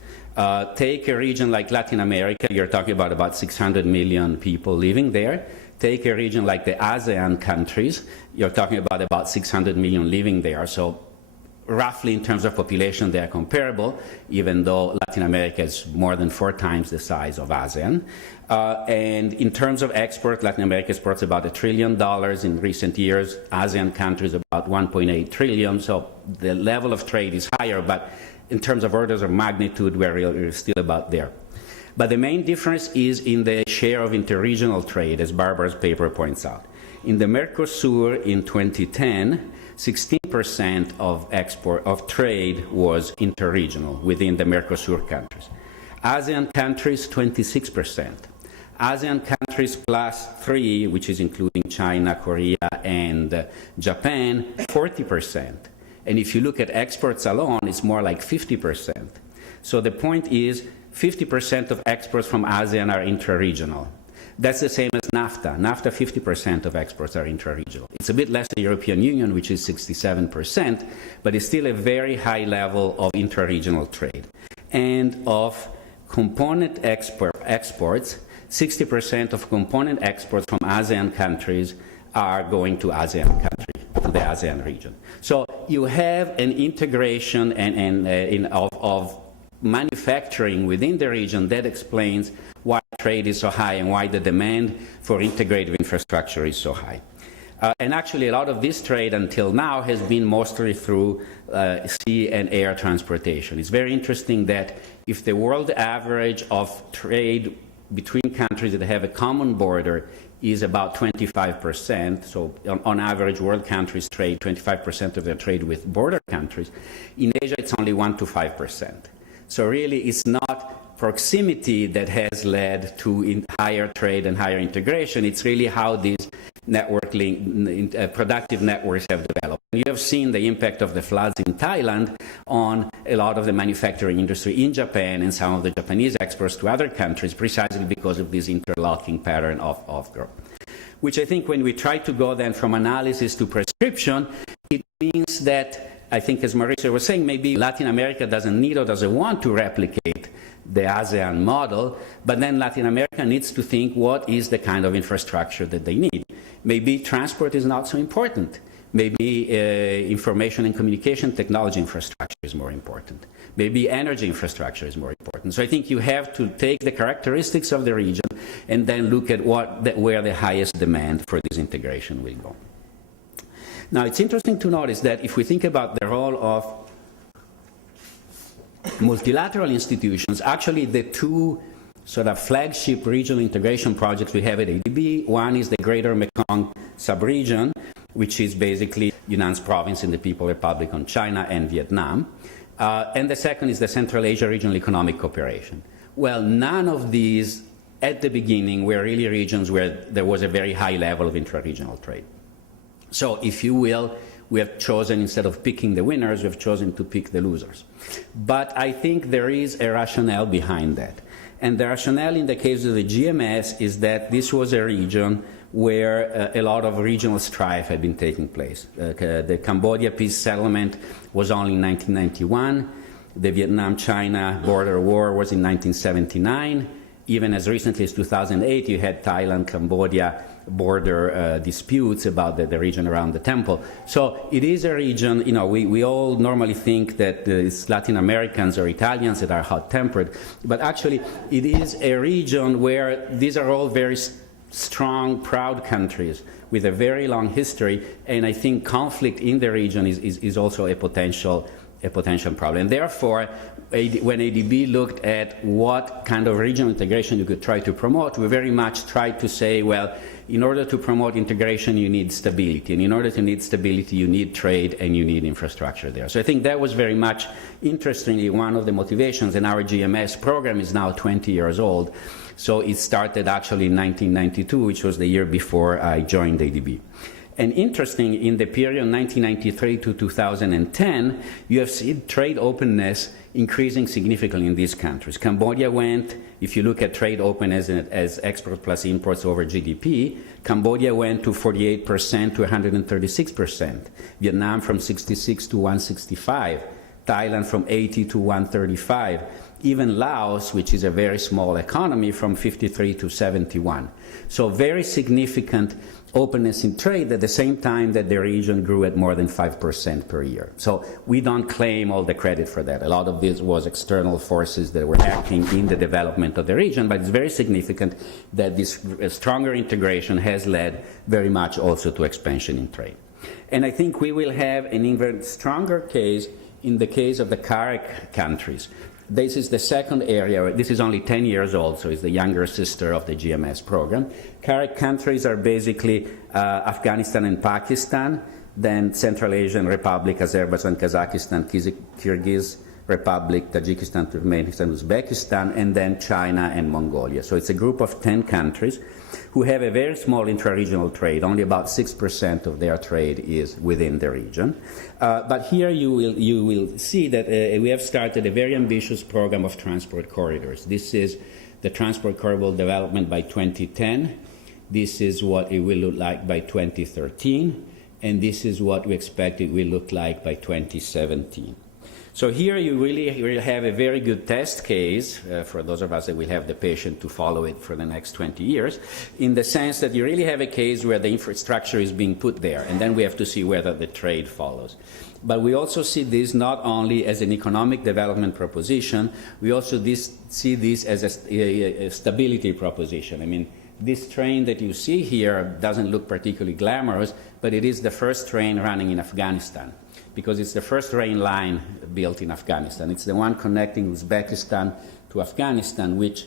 Take a region like Latin America, you're talking about 600 million people living there. Take a region like the ASEAN countries, you're talking about 600 million living there. So roughly in terms of population, they are comparable, even though Latin America is more than 4 times the size of ASEAN. And in terms of export, Latin America exports about $1 trillion in recent years. ASEAN countries about 1.8 trillion. So the level of trade is higher, but in terms of orders of magnitude, we're still about there. But the main difference is in the share of interregional trade, as Barbara's paper points out. In the Mercosur in 2010, 16% of trade was interregional within the Mercosur countries. ASEAN countries, 26%. ASEAN countries plus 3, which is including China, Korea, and Japan, 40%. And if you look at exports alone, it's more like 50%. So the point is 50% of exports from ASEAN are intra-regional. That's the same as NAFTA. NAFTA, 50% of exports are intra-regional. It's a bit less than the European Union, which is 67%, but it's still a very high level of intra-regional trade. And of component exports, 60% of component exports from ASEAN countries are going to ASEAN countries, to the ASEAN region. So you have an integration of manufacturing within the region that explains why trade is so high and why the demand for integrated infrastructure is so high. And actually a lot of this trade until now has been mostly through sea and air transportation. It's very interesting that if the world average of trade between countries that have a common border is about 25%. So on average, world countries trade 25% of their trade with border countries. In Asia, it's only 1 to 5%. So really, it's not proximity that has led to higher trade and higher integration. It's really how these productive networks have developed. You have seen the impact of the floods in Thailand on a lot of the manufacturing industry in Japan and some of the Japanese exports to other countries precisely because of this interlocking pattern of growth. Which I think when we try to go then from analysis to prescription, it means that, I think as Mauricio was saying, maybe Latin America doesn't need or doesn't want to replicate the ASEAN model, but then Latin America needs to think what is the kind of infrastructure that they need. Maybe transport is not so important. Maybe information and communication technology infrastructure is more important. Maybe energy infrastructure is more important. So I think you have to take the characteristics of the region and then look at where the highest demand for this integration will go. Now, it's interesting to notice that if we think about the role of multilateral institutions, actually the two sort of flagship regional integration projects we have at ADB, one is the Greater Mekong Subregion, which is basically Yunnan's province in the People's Republic of China and Vietnam. And the second is the Central Asia Regional Economic Cooperation. Well, none of these at the beginning were really regions where there was a very high level of intra-regional trade. So, if you will, we have chosen, instead of picking the winners, we have chosen to pick the losers. But I think there is a rationale behind that. And the rationale in the case of the GMS is that this was a region where a lot of regional strife had been taking place. The Cambodia peace settlement was only in 1991. The Vietnam-China border war was in 1979. Even as recently as 2008, you had Thailand-Cambodia border disputes about the region around the temple. So it is a region, you know, we all normally think that it's Latin Americans or Italians that are hot-tempered, but actually it is a region where these are all very strong, proud countries with a very long history, and I think conflict in the region is also a potential problem. And therefore, when ADB looked at what kind of regional integration you could try to promote, we very much tried to say, well, in order to promote integration, you need stability. And in order to need stability, you need trade and you need infrastructure there. So I think that was very much, interestingly, one of the motivations. And our GMS program is now 20 years old. So it started actually in 1992, which was the year before I joined ADB. And interesting, in the period 1993 to 2010, you have seen trade openness increasing significantly in these countries. Cambodia went, if you look at trade openness as export plus imports over GDP, Cambodia went to 48% to 136%. Vietnam from 66 to 165. Thailand from 80 to 135. Even Laos, which is a very small economy, from 53 to 71. So very significant openness in trade at the same time that the region grew at more than 5% per year. So we don't claim all the credit for that. A lot of this was external forces that were acting in the development of the region, but it's very significant that this stronger integration has led very much also to expansion in trade. And I think we will have an even stronger case in the case of the CAREC countries. This is the second area. This is only 10 years old, so it's the younger sister of the GMS program. CAREC countries are basically Afghanistan and Pakistan, then Central Asian Republic, Azerbaijan, Kazakhstan, Kyrgyz Republic, Tajikistan, Turkmenistan, Uzbekistan, and then China and Mongolia. So it's a group of 10 countries who have a very small intra-regional trade. Only about 6% of their trade is within the region. But here you will see that we have started a very ambitious program of transport corridors. This is the transport corridor development by 2010. This is what it will look like by 2013. And this is what we expect it will look like by 2017. So here you really have a very good test case for those of us that will have the patience to follow it for the next 20 years, in the sense that you really have a case where the infrastructure is being put there, and then we have to see whether the trade follows. But we also see this not only as an economic development proposition, we also see this as a stability proposition. I mean, this train that you see here doesn't look particularly glamorous, but it is the first train running in Afghanistan, because it's the first rail line built in Afghanistan. It's the one connecting Uzbekistan to Afghanistan, which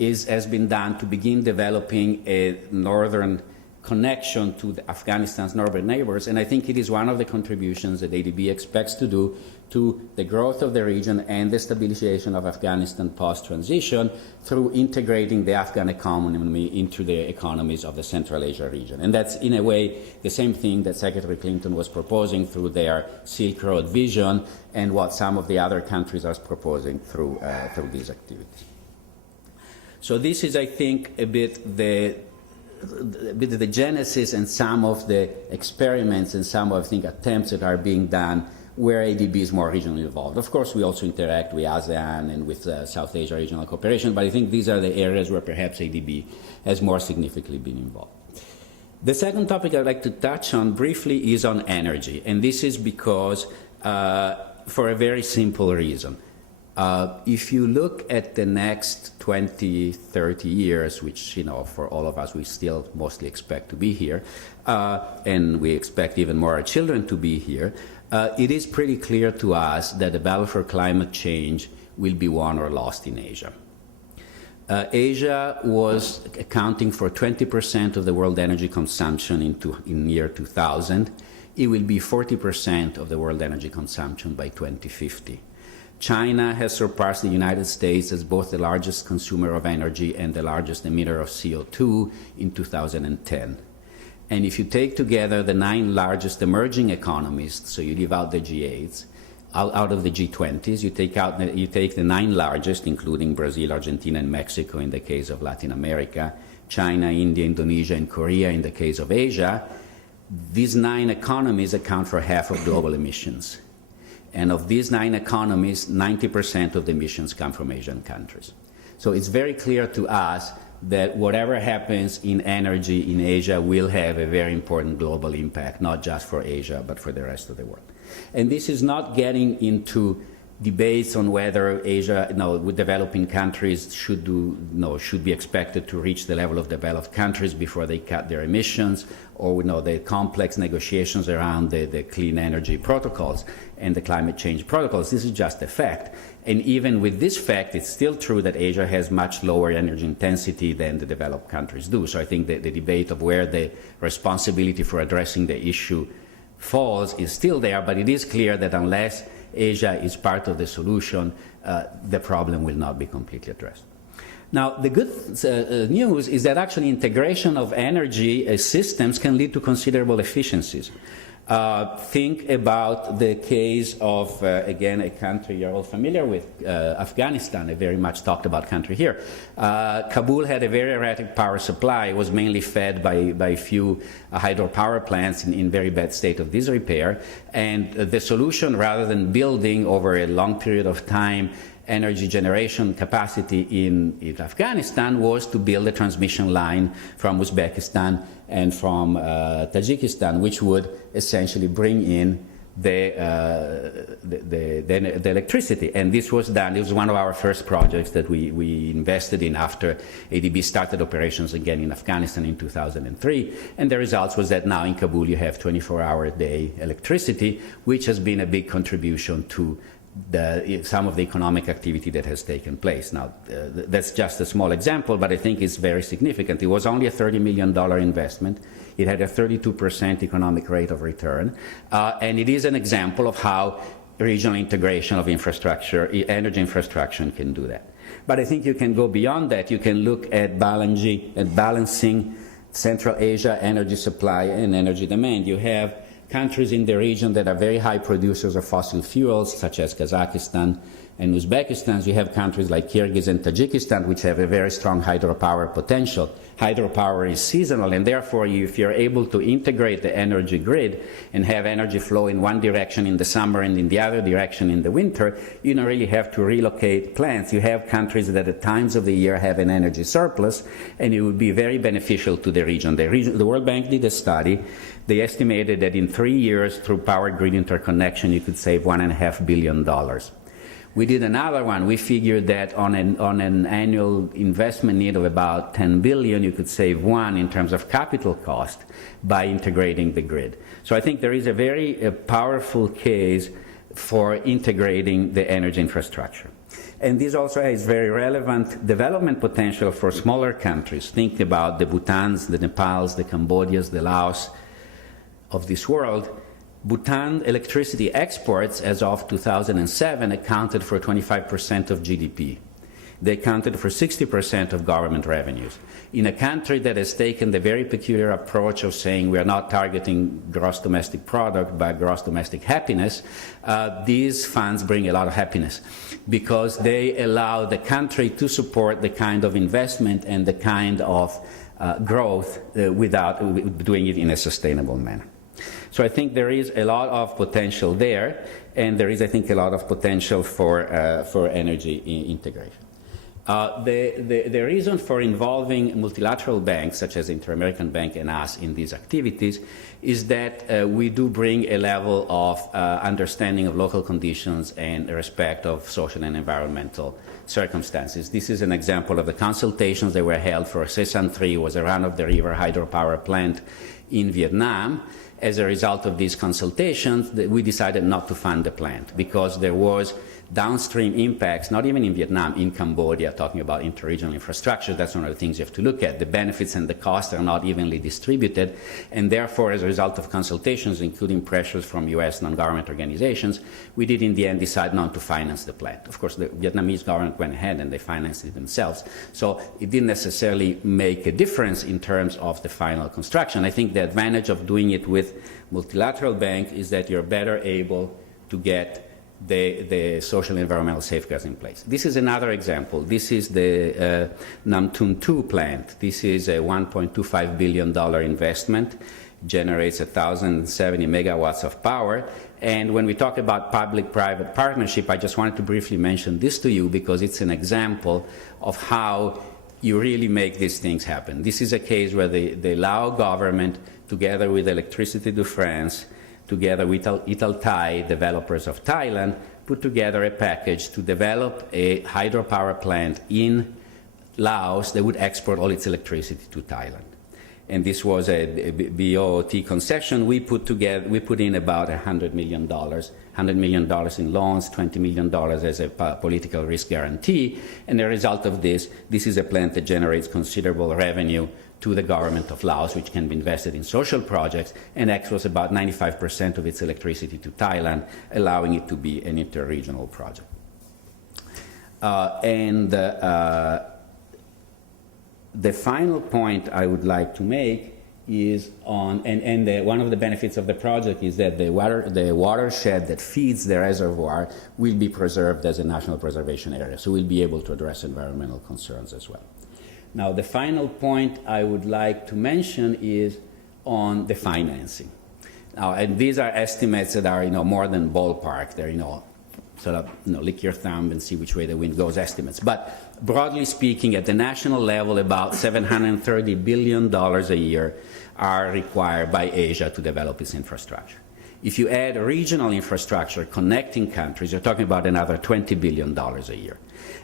has been done to begin developing a northern connection to Afghanistan's northern neighbors, and I think it is one of the contributions that ADB expects to do to the growth of the region and the stabilization of Afghanistan post-transition through integrating the Afghan economy into the economies of the Central Asia region. And that's, in a way, the same thing that Secretary Clinton was proposing through their Silk Road vision and what some of the other countries are proposing through these activities. So this is, I think, a bit the genesis and some of the experiments and some of, I think, attempts that are being done where ADB is more regionally involved. Of course, we also interact with ASEAN and with South Asia regional cooperation, but I think these are the areas where perhaps ADB has more significantly been involved. The second topic I'd like to touch on briefly is on energy, and this is because, for a very simple reason. If you look at the next 20, 30 years, which, for all of us, we still mostly expect to be here, and we expect even more our children to be here, it is pretty clear to us that the battle for climate change will be won or lost in Asia. Asia was accounting for 20% of the world energy consumption in year 2000. It will be 40% of the world energy consumption by 2050. China has surpassed the United States as both the largest consumer of energy and the largest emitter of CO2 in 2010. And if you take together the 9 largest emerging economies, so you leave out the G8s, out of the G20s, you take the 9 largest, including Brazil, Argentina, and Mexico in the case of Latin America, China, India, Indonesia, and Korea in the case of Asia, these 9 economies account for half of global emissions. And of these 9 economies, 90% of the emissions come from Asian countries. So it's very clear to us that whatever happens in energy in Asia will have a very important global impact, not just for Asia, but for the rest of the world. And this is not getting into debates on whether Asia, with developing countries should be expected to reach the level of developed countries before they cut their emissions, or the complex negotiations around the clean energy protocols and the climate change protocols. This is just a fact. And even with this fact, it's still true that Asia has much lower energy intensity than the developed countries do. So I think that the debate of where the responsibility for addressing the issue falls is still there, but it is clear that unless Asia is part of the solution, the problem will not be completely addressed. Now, the good news is that actually integration of energy systems can lead to considerable efficiencies. Think about the case of, again, a country you're all familiar with, Afghanistan, a very much talked about country here. Kabul had a very erratic power supply. It was mainly fed by a few hydropower plants in very bad state of disrepair. And the solution, rather than building over a long period of time energy generation capacity in Afghanistan, was to build a transmission line from Uzbekistan and from Tajikistan, which would essentially bring in the electricity. And this was done. It was one of our first projects that we invested in after ADB started operations again in Afghanistan in 2003. And the results was that now in Kabul you have 24-hour-a-day electricity, which has been a big contribution to some of the economic activity that has taken place. Now, that's just a small example, but I think it's very significant. It was only a $30 million investment. It had a 32% economic rate of return, and it is an example of how regional integration of infrastructure, energy infrastructure, can do that. But I think you can go beyond that. You can look at balancing Central Asia energy supply and energy demand. You have countries in the region that are very high producers of fossil fuels, such as Kazakhstan and Uzbekistan. You have countries like Kyrgyz and Tajikistan, which have a very strong hydropower potential. Hydropower is seasonal, and therefore, if you're able to integrate the energy grid and have energy flow in one direction in the summer and in the other direction in the winter, you don't really have to relocate plants. You have countries that at times of the year have an energy surplus, and it would be very beneficial to the region. The World Bank did a study. They estimated that in 3 years, through power grid interconnection, you could save $1.5 billion. We did another one. We figured that on an annual investment need of about $10 billion, you could save $1 billion in terms of capital cost by integrating the grid. So I think there is a very powerful case for integrating the energy infrastructure. And this also has very relevant development potential for smaller countries. Think about the Bhutans, the Nepals, the Cambodias, the Laos of this world. Bhutan electricity exports as of 2007 accounted for 25% of GDP. They accounted for 60% of government revenues. In a country that has taken the very peculiar approach of saying we are not targeting gross domestic product but gross domestic happiness, these funds bring a lot of happiness because they allow the country to support the kind of investment and the kind of growth without doing it in a sustainable manner. So I think there is a lot of potential there, and there is, I think, a lot of potential for energy integration. The reason for involving multilateral banks, such as Inter-American Bank and us, in these activities is that we do bring a level of understanding of local conditions and respect of social and environmental circumstances. This is an example of the consultations that were held for Sesan 3, was a run-of-the-river hydropower plant in Vietnam. As a result of these consultations, we decided not to fund the plant because there was downstream impacts, not even in Vietnam, in Cambodia, talking about interregional infrastructure. That's one of the things you have to look at. The benefits and the costs are not evenly distributed, and therefore, as a result of consultations, including pressures from U.S. non-government organizations, we did in the end decide not to finance the plant. Of course, the Vietnamese government went ahead and they financed it themselves. So it didn't necessarily make a difference in terms of the final construction. I think the advantage of doing it with multilateral bank is that you're better able to get the social and environmental safeguards in place. This is another example. This is the Nam Thun 2 plant. This is a $1.25 billion investment, generates 1,070 megawatts of power. And when we talk about public-private partnership, I just wanted to briefly mention this to you because it's an example of how you really make these things happen. This is a case where the Lao government, together with Electricité de France, together with Italthai, developers of Thailand, put together a package to develop a hydropower plant in Laos that would export all its electricity to Thailand. And this was a BOT concession. We put in about $100 million in loans, $20 million as a political risk guarantee. And the result of this is a plant that generates considerable revenue to the government of Laos, which can be invested in social projects, and exports about 95% of its electricity to Thailand, allowing it to be an interregional project. The final point I would like to make is on, one of the benefits of the project is that the watershed that feeds the reservoir will be preserved as a national preservation area, so we'll be able to address environmental concerns as well. Now, the final point I would like to mention is on the financing. Now, and these are estimates that are, more than ballpark. They're, sort of, lick your thumb and see which way the wind goes estimates. But broadly speaking, at the national level, about $730 billion a year are required by Asia to develop its infrastructure. If you add regional infrastructure connecting countries, you're talking about another $20 billion a year.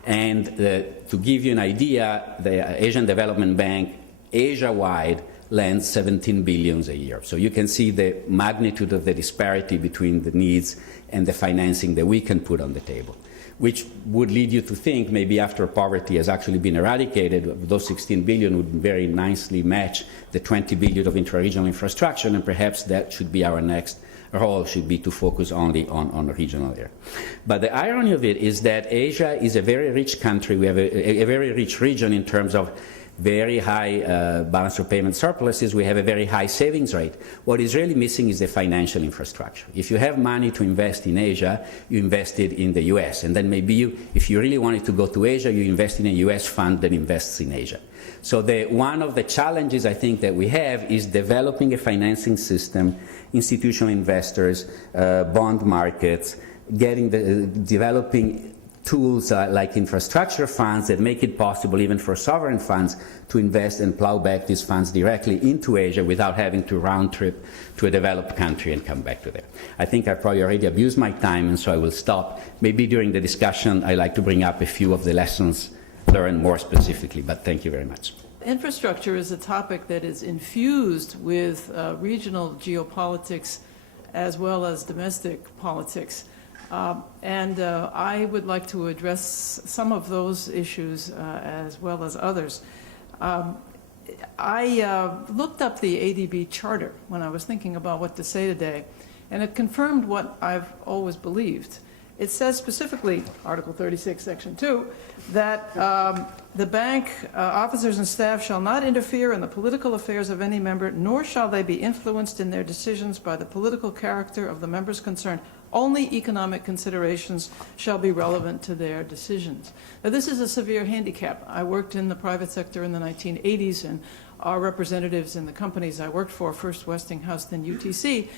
And to give you an idea, the Asian Development Bank, Asia-wide, lends $17 billion a year. So you can see the magnitude of the disparity between the needs and the financing that we can put on the table, which would lead you to think maybe after poverty has actually been eradicated, those $16 billion would very nicely match the $20 billion of intra-regional infrastructure, and perhaps that should be our next role, should be to focus only on regional area. But the irony of it is that Asia is a very rich country. We have a very rich region in terms of very high balance of payment surpluses. We have a very high savings rate. What is really missing is the financial infrastructure. If you have money to invest in Asia, you invest it in the US. And then maybe if you really wanted to go to Asia, you invest in a US fund that invests in Asia. So one of the challenges I think that we have is developing a financing system, institutional investors, bond markets, developing tools like infrastructure funds that make it possible even for sovereign funds to invest and plow back these funds directly into Asia without having to round trip to a developed country and come back to there. I think I've probably already abused my time, and so I will stop. Maybe during the discussion I'd like to bring up a few of the lessons learned more specifically, but thank you very much. Infrastructure is a topic that is infused with regional geopolitics as well as domestic politics. And I would like to address some of those issues as well as others. I looked up the ADB Charter when I was thinking about what to say today, and it confirmed what I've always believed. It says specifically, Article 36, Section 2, that the bank officers and staff shall not interfere in the political affairs of any member, nor shall they be influenced in their decisions by the political character of the members concerned. Only economic considerations shall be relevant to their decisions. Now, this is a severe handicap. I worked in the private sector in the 1980s, and our representatives in the companies I worked for, first Westinghouse, then UTC,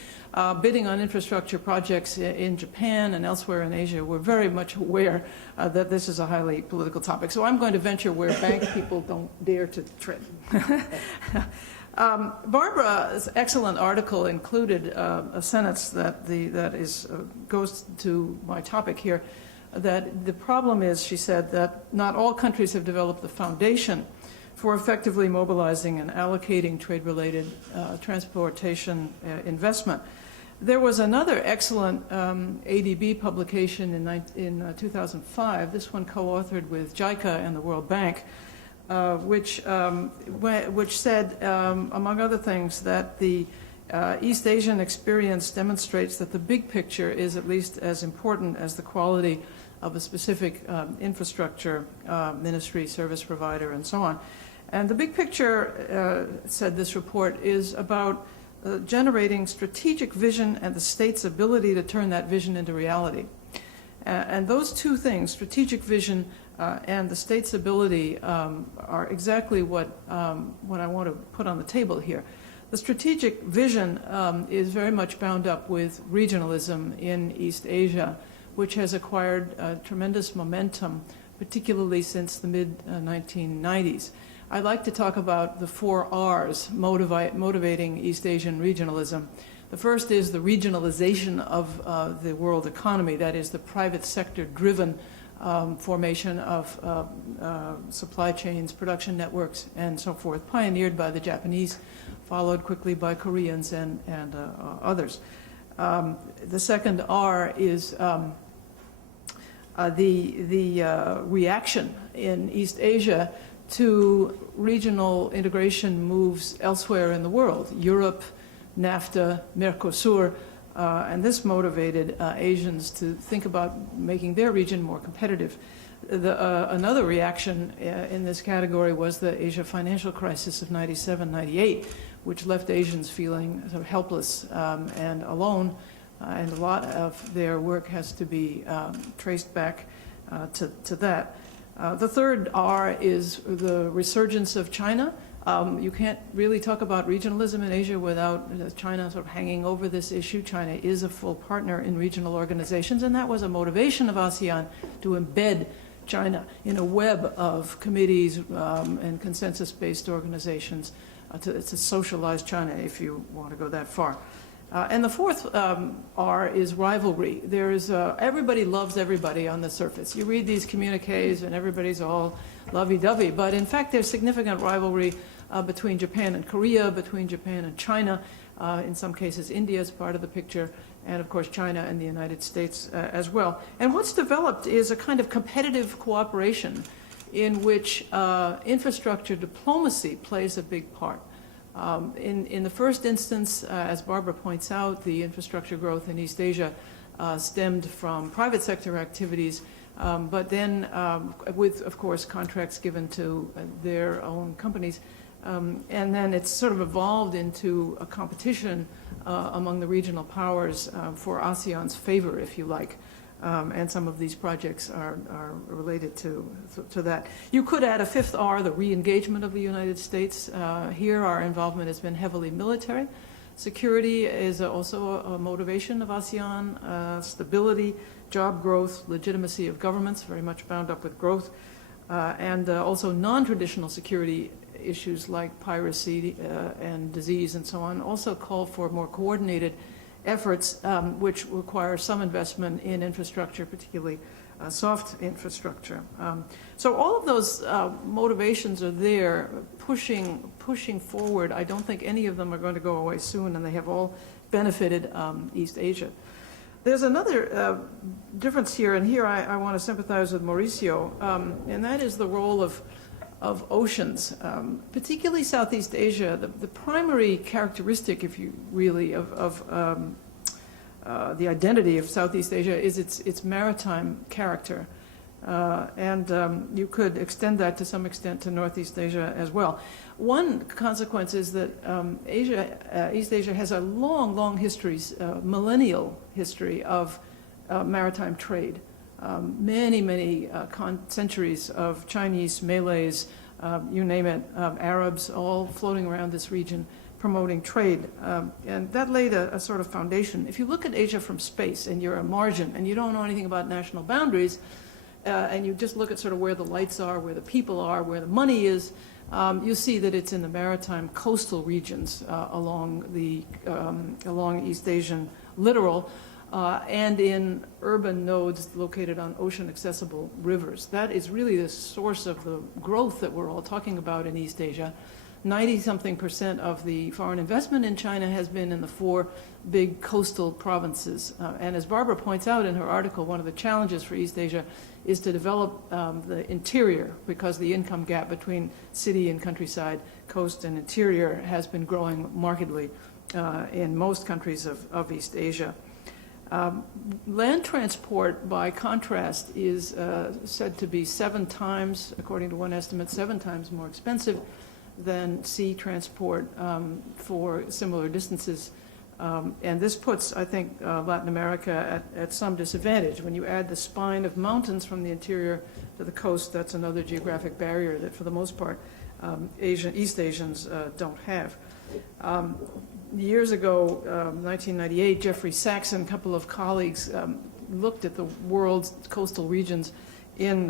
bidding on infrastructure projects in Japan and elsewhere in Asia, were very much aware that this is a highly political topic. So I'm going to venture where bank people don't dare to tread. Barbara's excellent article included a sentence that goes to my topic here, that the problem is, she said, that not all countries have developed the foundation for effectively mobilizing and allocating trade-related transportation investment. There was another excellent ADB publication in 2005, this one co-authored with JICA and the World Bank, which said, among other things, that the East Asian experience demonstrates that the big picture is at least as important as the quality of a specific infrastructure ministry, service provider, and so on. And the big picture, said this report, is about generating strategic vision and the state's ability to turn that vision into reality. And those two things, strategic vision and the state's ability, are exactly what I want to put on the table here. The strategic vision is very much bound up with regionalism in East Asia, which has acquired tremendous momentum, particularly since the mid-1990s. I'd like to talk about the 4 R's motivating East Asian regionalism. The first is the regionalization of the world economy, that is the private sector-driven formation of supply chains, production networks, and so forth, pioneered by the Japanese, followed quickly by Koreans and others. The second R is the reaction in East Asia to regional integration moves elsewhere in the world, Europe, NAFTA, Mercosur, and this motivated Asians to think about making their region more competitive. Another reaction in this category was the Asia financial crisis of 97, 98, which left Asians feeling sort of helpless and alone, and a lot of their work has to be traced back to that. The third R is the resurgence of China. You can't really talk about regionalism in Asia without China sort of hanging over this issue. China is a full partner in regional organizations, and that was a motivation of ASEAN to embed China in a web of committees and consensus-based organizations to socialize China, if you want to go that far. And the fourth R is rivalry. There is everybody loves everybody on the surface. You read these communiques and everybody's all lovey-dovey, but in fact there's significant rivalry between Japan and Korea, between Japan and China. In some cases India is part of the picture, and of course China and the United States as well. And what's developed is a kind of competitive cooperation in which infrastructure diplomacy plays a big part. In the first instance, as Barbara points out, the infrastructure growth in East Asia stemmed from private sector activities, but then with, of course, contracts given to their own companies. And then it's sort of evolved into a competition among the regional powers for ASEAN's favor, if you like. And some of these projects are related to that. You could add a fifth R, the re-engagement of the United States. Here our involvement has been heavily military. Security is also a motivation of ASEAN. Stability, job growth, legitimacy of governments, very much bound up with growth. And also non-traditional security issues like piracy and disease and so on also call for more coordinated efforts which require some investment in infrastructure, particularly soft infrastructure. So all of those motivations are there, pushing forward. I don't think any of them are going to go away soon, and they have all benefited East Asia. There's another difference here, and here I want to sympathize with Mauricio, and that is the role of oceans, particularly Southeast Asia. The primary characteristic, if you really, of the identity of Southeast Asia is its maritime character. And you could extend that to some extent to Northeast Asia as well. One consequence is that East Asia has a long, long history, millennial history of maritime trade. Many centuries of Chinese, Malays, you name it, Arabs, all floating around this region promoting trade. And that laid a sort of foundation. If you look at Asia from space and you're a margin and you don't know anything about national boundaries, and you just look at sort of where the lights are, where the people are, where the money is, you see that it's in the maritime coastal regions along East Asian littoral and in urban nodes located on ocean-accessible rivers. That is really the source of the growth that we're all talking about in East Asia. 90-something% of the foreign investment in China has been in the 4 big coastal provinces. And as Barbara points out in her article, one of the challenges for East Asia is to develop the interior, because the income gap between city and countryside, coast and interior, has been growing markedly in most countries of East Asia. Land transport, by contrast, is said to be 7 times, according to one estimate, 7 times more expensive than sea transport for similar distances. And this puts, I think, Latin America at some disadvantage. When you add the spine of mountains from the interior to the coast, that's another geographic barrier that, for the most part, East Asians don't have. Years ago, 1998, Jeffrey Sachs and a couple of colleagues looked at the world's coastal regions in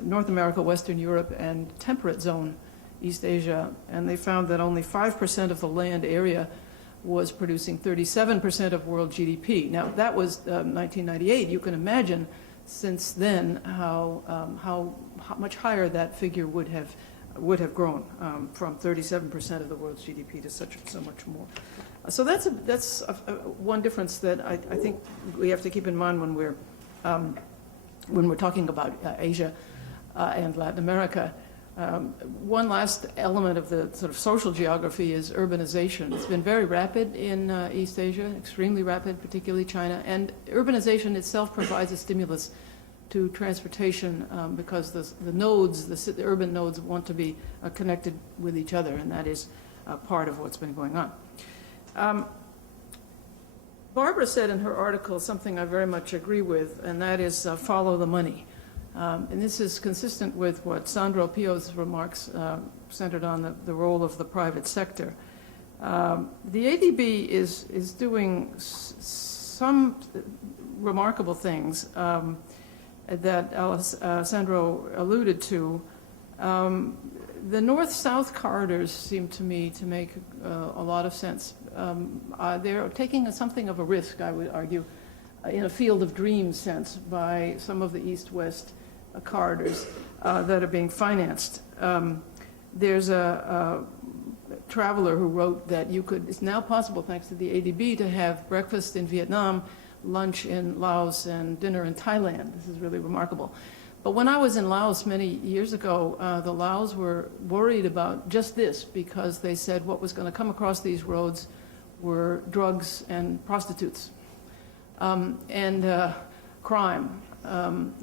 North America, Western Europe, and temperate zone East Asia, and they found that only 5% of the land area was producing 37% of world GDP. Now, that was 1998. You can imagine since then how much higher that figure would have grown from 37% of the world's GDP to so much more. So that's one difference that I think we have to keep in mind when we're talking about Asia and Latin America. One last element of the sort of social geography is urbanization. It's been very rapid in East Asia, extremely rapid, particularly China. And urbanization itself provides a stimulus to transportation because the urban nodes want to be connected with each other, and that is part of what's been going on. Barbara said in her article something I very much agree with, and that is follow the money. And this is consistent with what Sandro Pio's remarks centered on the role of the private sector. The ADB is doing some remarkable things that Sandro alluded to. The north-south corridors seem to me to make a lot of sense. They're taking something of a risk, I would argue, in a field of dreams sense by some of the east-west corridors that are being financed. There's a traveler who wrote that it's now possible, thanks to the ADB, to have breakfast in Vietnam, lunch in Laos, and dinner in Thailand. This is really remarkable. But when I was in Laos many years ago, the Laos were worried about just this, because they said what was going to come across these roads were drugs and prostitutes and crime.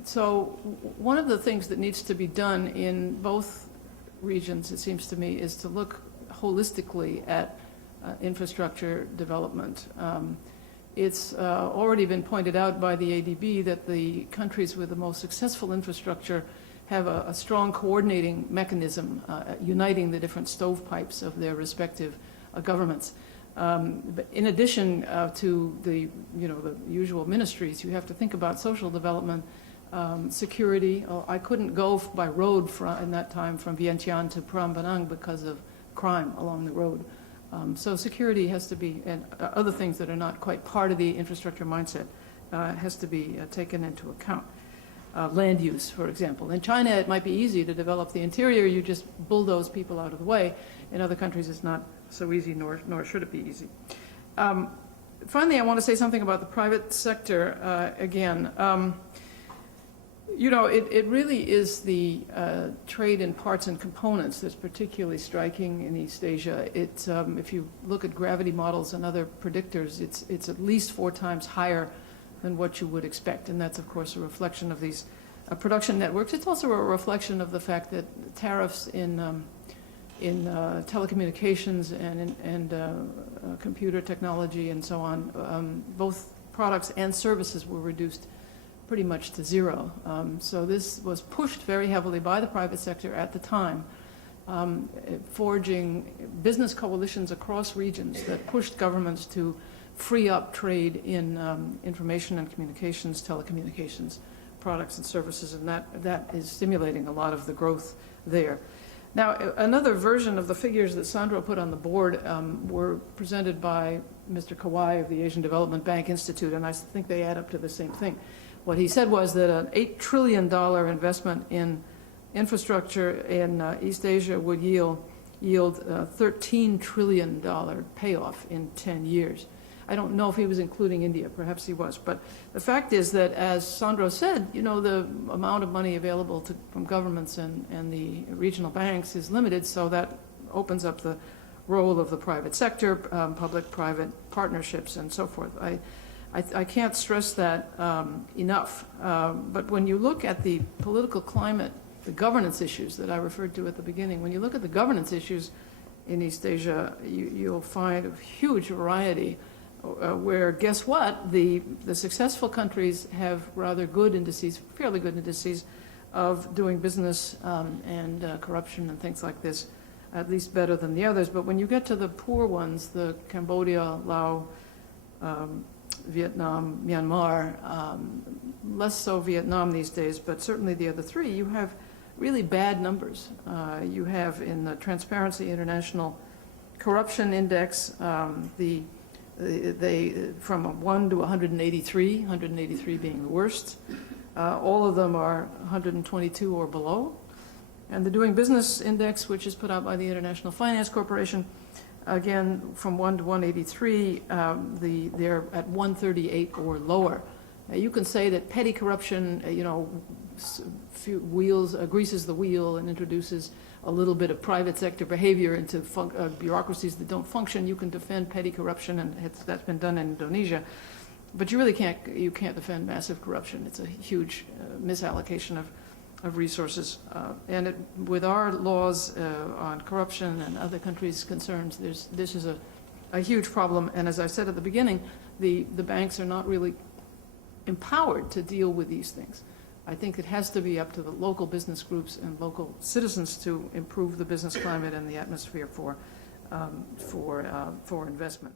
So one of the things that needs to be done in both regions, it seems to me, is to look holistically at infrastructure development. It's already been pointed out by the ADB that the countries with the most successful infrastructure have a strong coordinating mechanism uniting the different stovepipes of their respective governments. But in addition to the usual ministries, you have to think about social development, security. I couldn't go by road in that time from Vientiane to Prambanang because of crime along the road. So security has to be, and other things that are not quite part of the infrastructure mindset, has to be taken into account. Land use, for example. In China, it might be easy to develop the interior. You just bulldoze people out of the way. In other countries, it's not so easy, nor should it be easy. Finally, I want to say something about the private sector again. You know, it really is the trade in parts and components that's particularly striking in East Asia. If you look at gravity models and other predictors, it's at least 4 times higher than what you would expect, and that's, of course, a reflection of these production networks. It's also a reflection of the fact that tariffs in telecommunications and computer technology and so on, both products and services were reduced pretty much to zero. So this was pushed very heavily by the private sector at the time, forging business coalitions across regions that pushed governments to free up trade in information and communications, telecommunications, products and services, and that is stimulating a lot of the growth there. Now, another version of the figures that Sandro put on the board were presented by Mr. Kawai of the Asian Development Bank Institute, and I think they add up to the same thing. What he said was that an $8 trillion investment in infrastructure in East Asia would yield a $13 trillion payoff in 10 years. I don't know if he was including India, perhaps he was, but the fact is that, as Sandro said, you know, the amount of money available from governments and the regional banks is limited, so that opens up the role of the private sector, public-private partnerships, and so forth. I can't stress that enough, but when you look at the political climate, the governance issues that I referred to at the beginning, when you look at the governance issues in East Asia, you'll find a huge variety where, guess what, the successful countries have rather good indices, fairly good indices of doing business and corruption and things like this, at least better than the others. But when you get to the poor ones, the Cambodia, Laos, Vietnam, Myanmar, less so Vietnam these days, but certainly the other 3, you have really bad numbers. You have in the Transparency International Corruption Index, they from a 1 to 183, 183 being the worst. All of them are 122 or below. And the Doing Business Index, which is put out by the International Finance Corporation, again, from 1 to 183, they're at 138 or lower. You can say that petty corruption, you know, greases the wheel and introduces a little bit of private sector behavior into bureaucracies that don't function. You can defend petty corruption, and that's been done in Indonesia. But you really can't defend massive corruption. It's a huge misallocation of resources. And with our laws on corruption and other countries' concerns, this is a huge problem. And as I said at the beginning, the banks are not really empowered to deal with these things. I think it has to be up to the local business groups and local citizens to improve the business climate and the atmosphere for investment.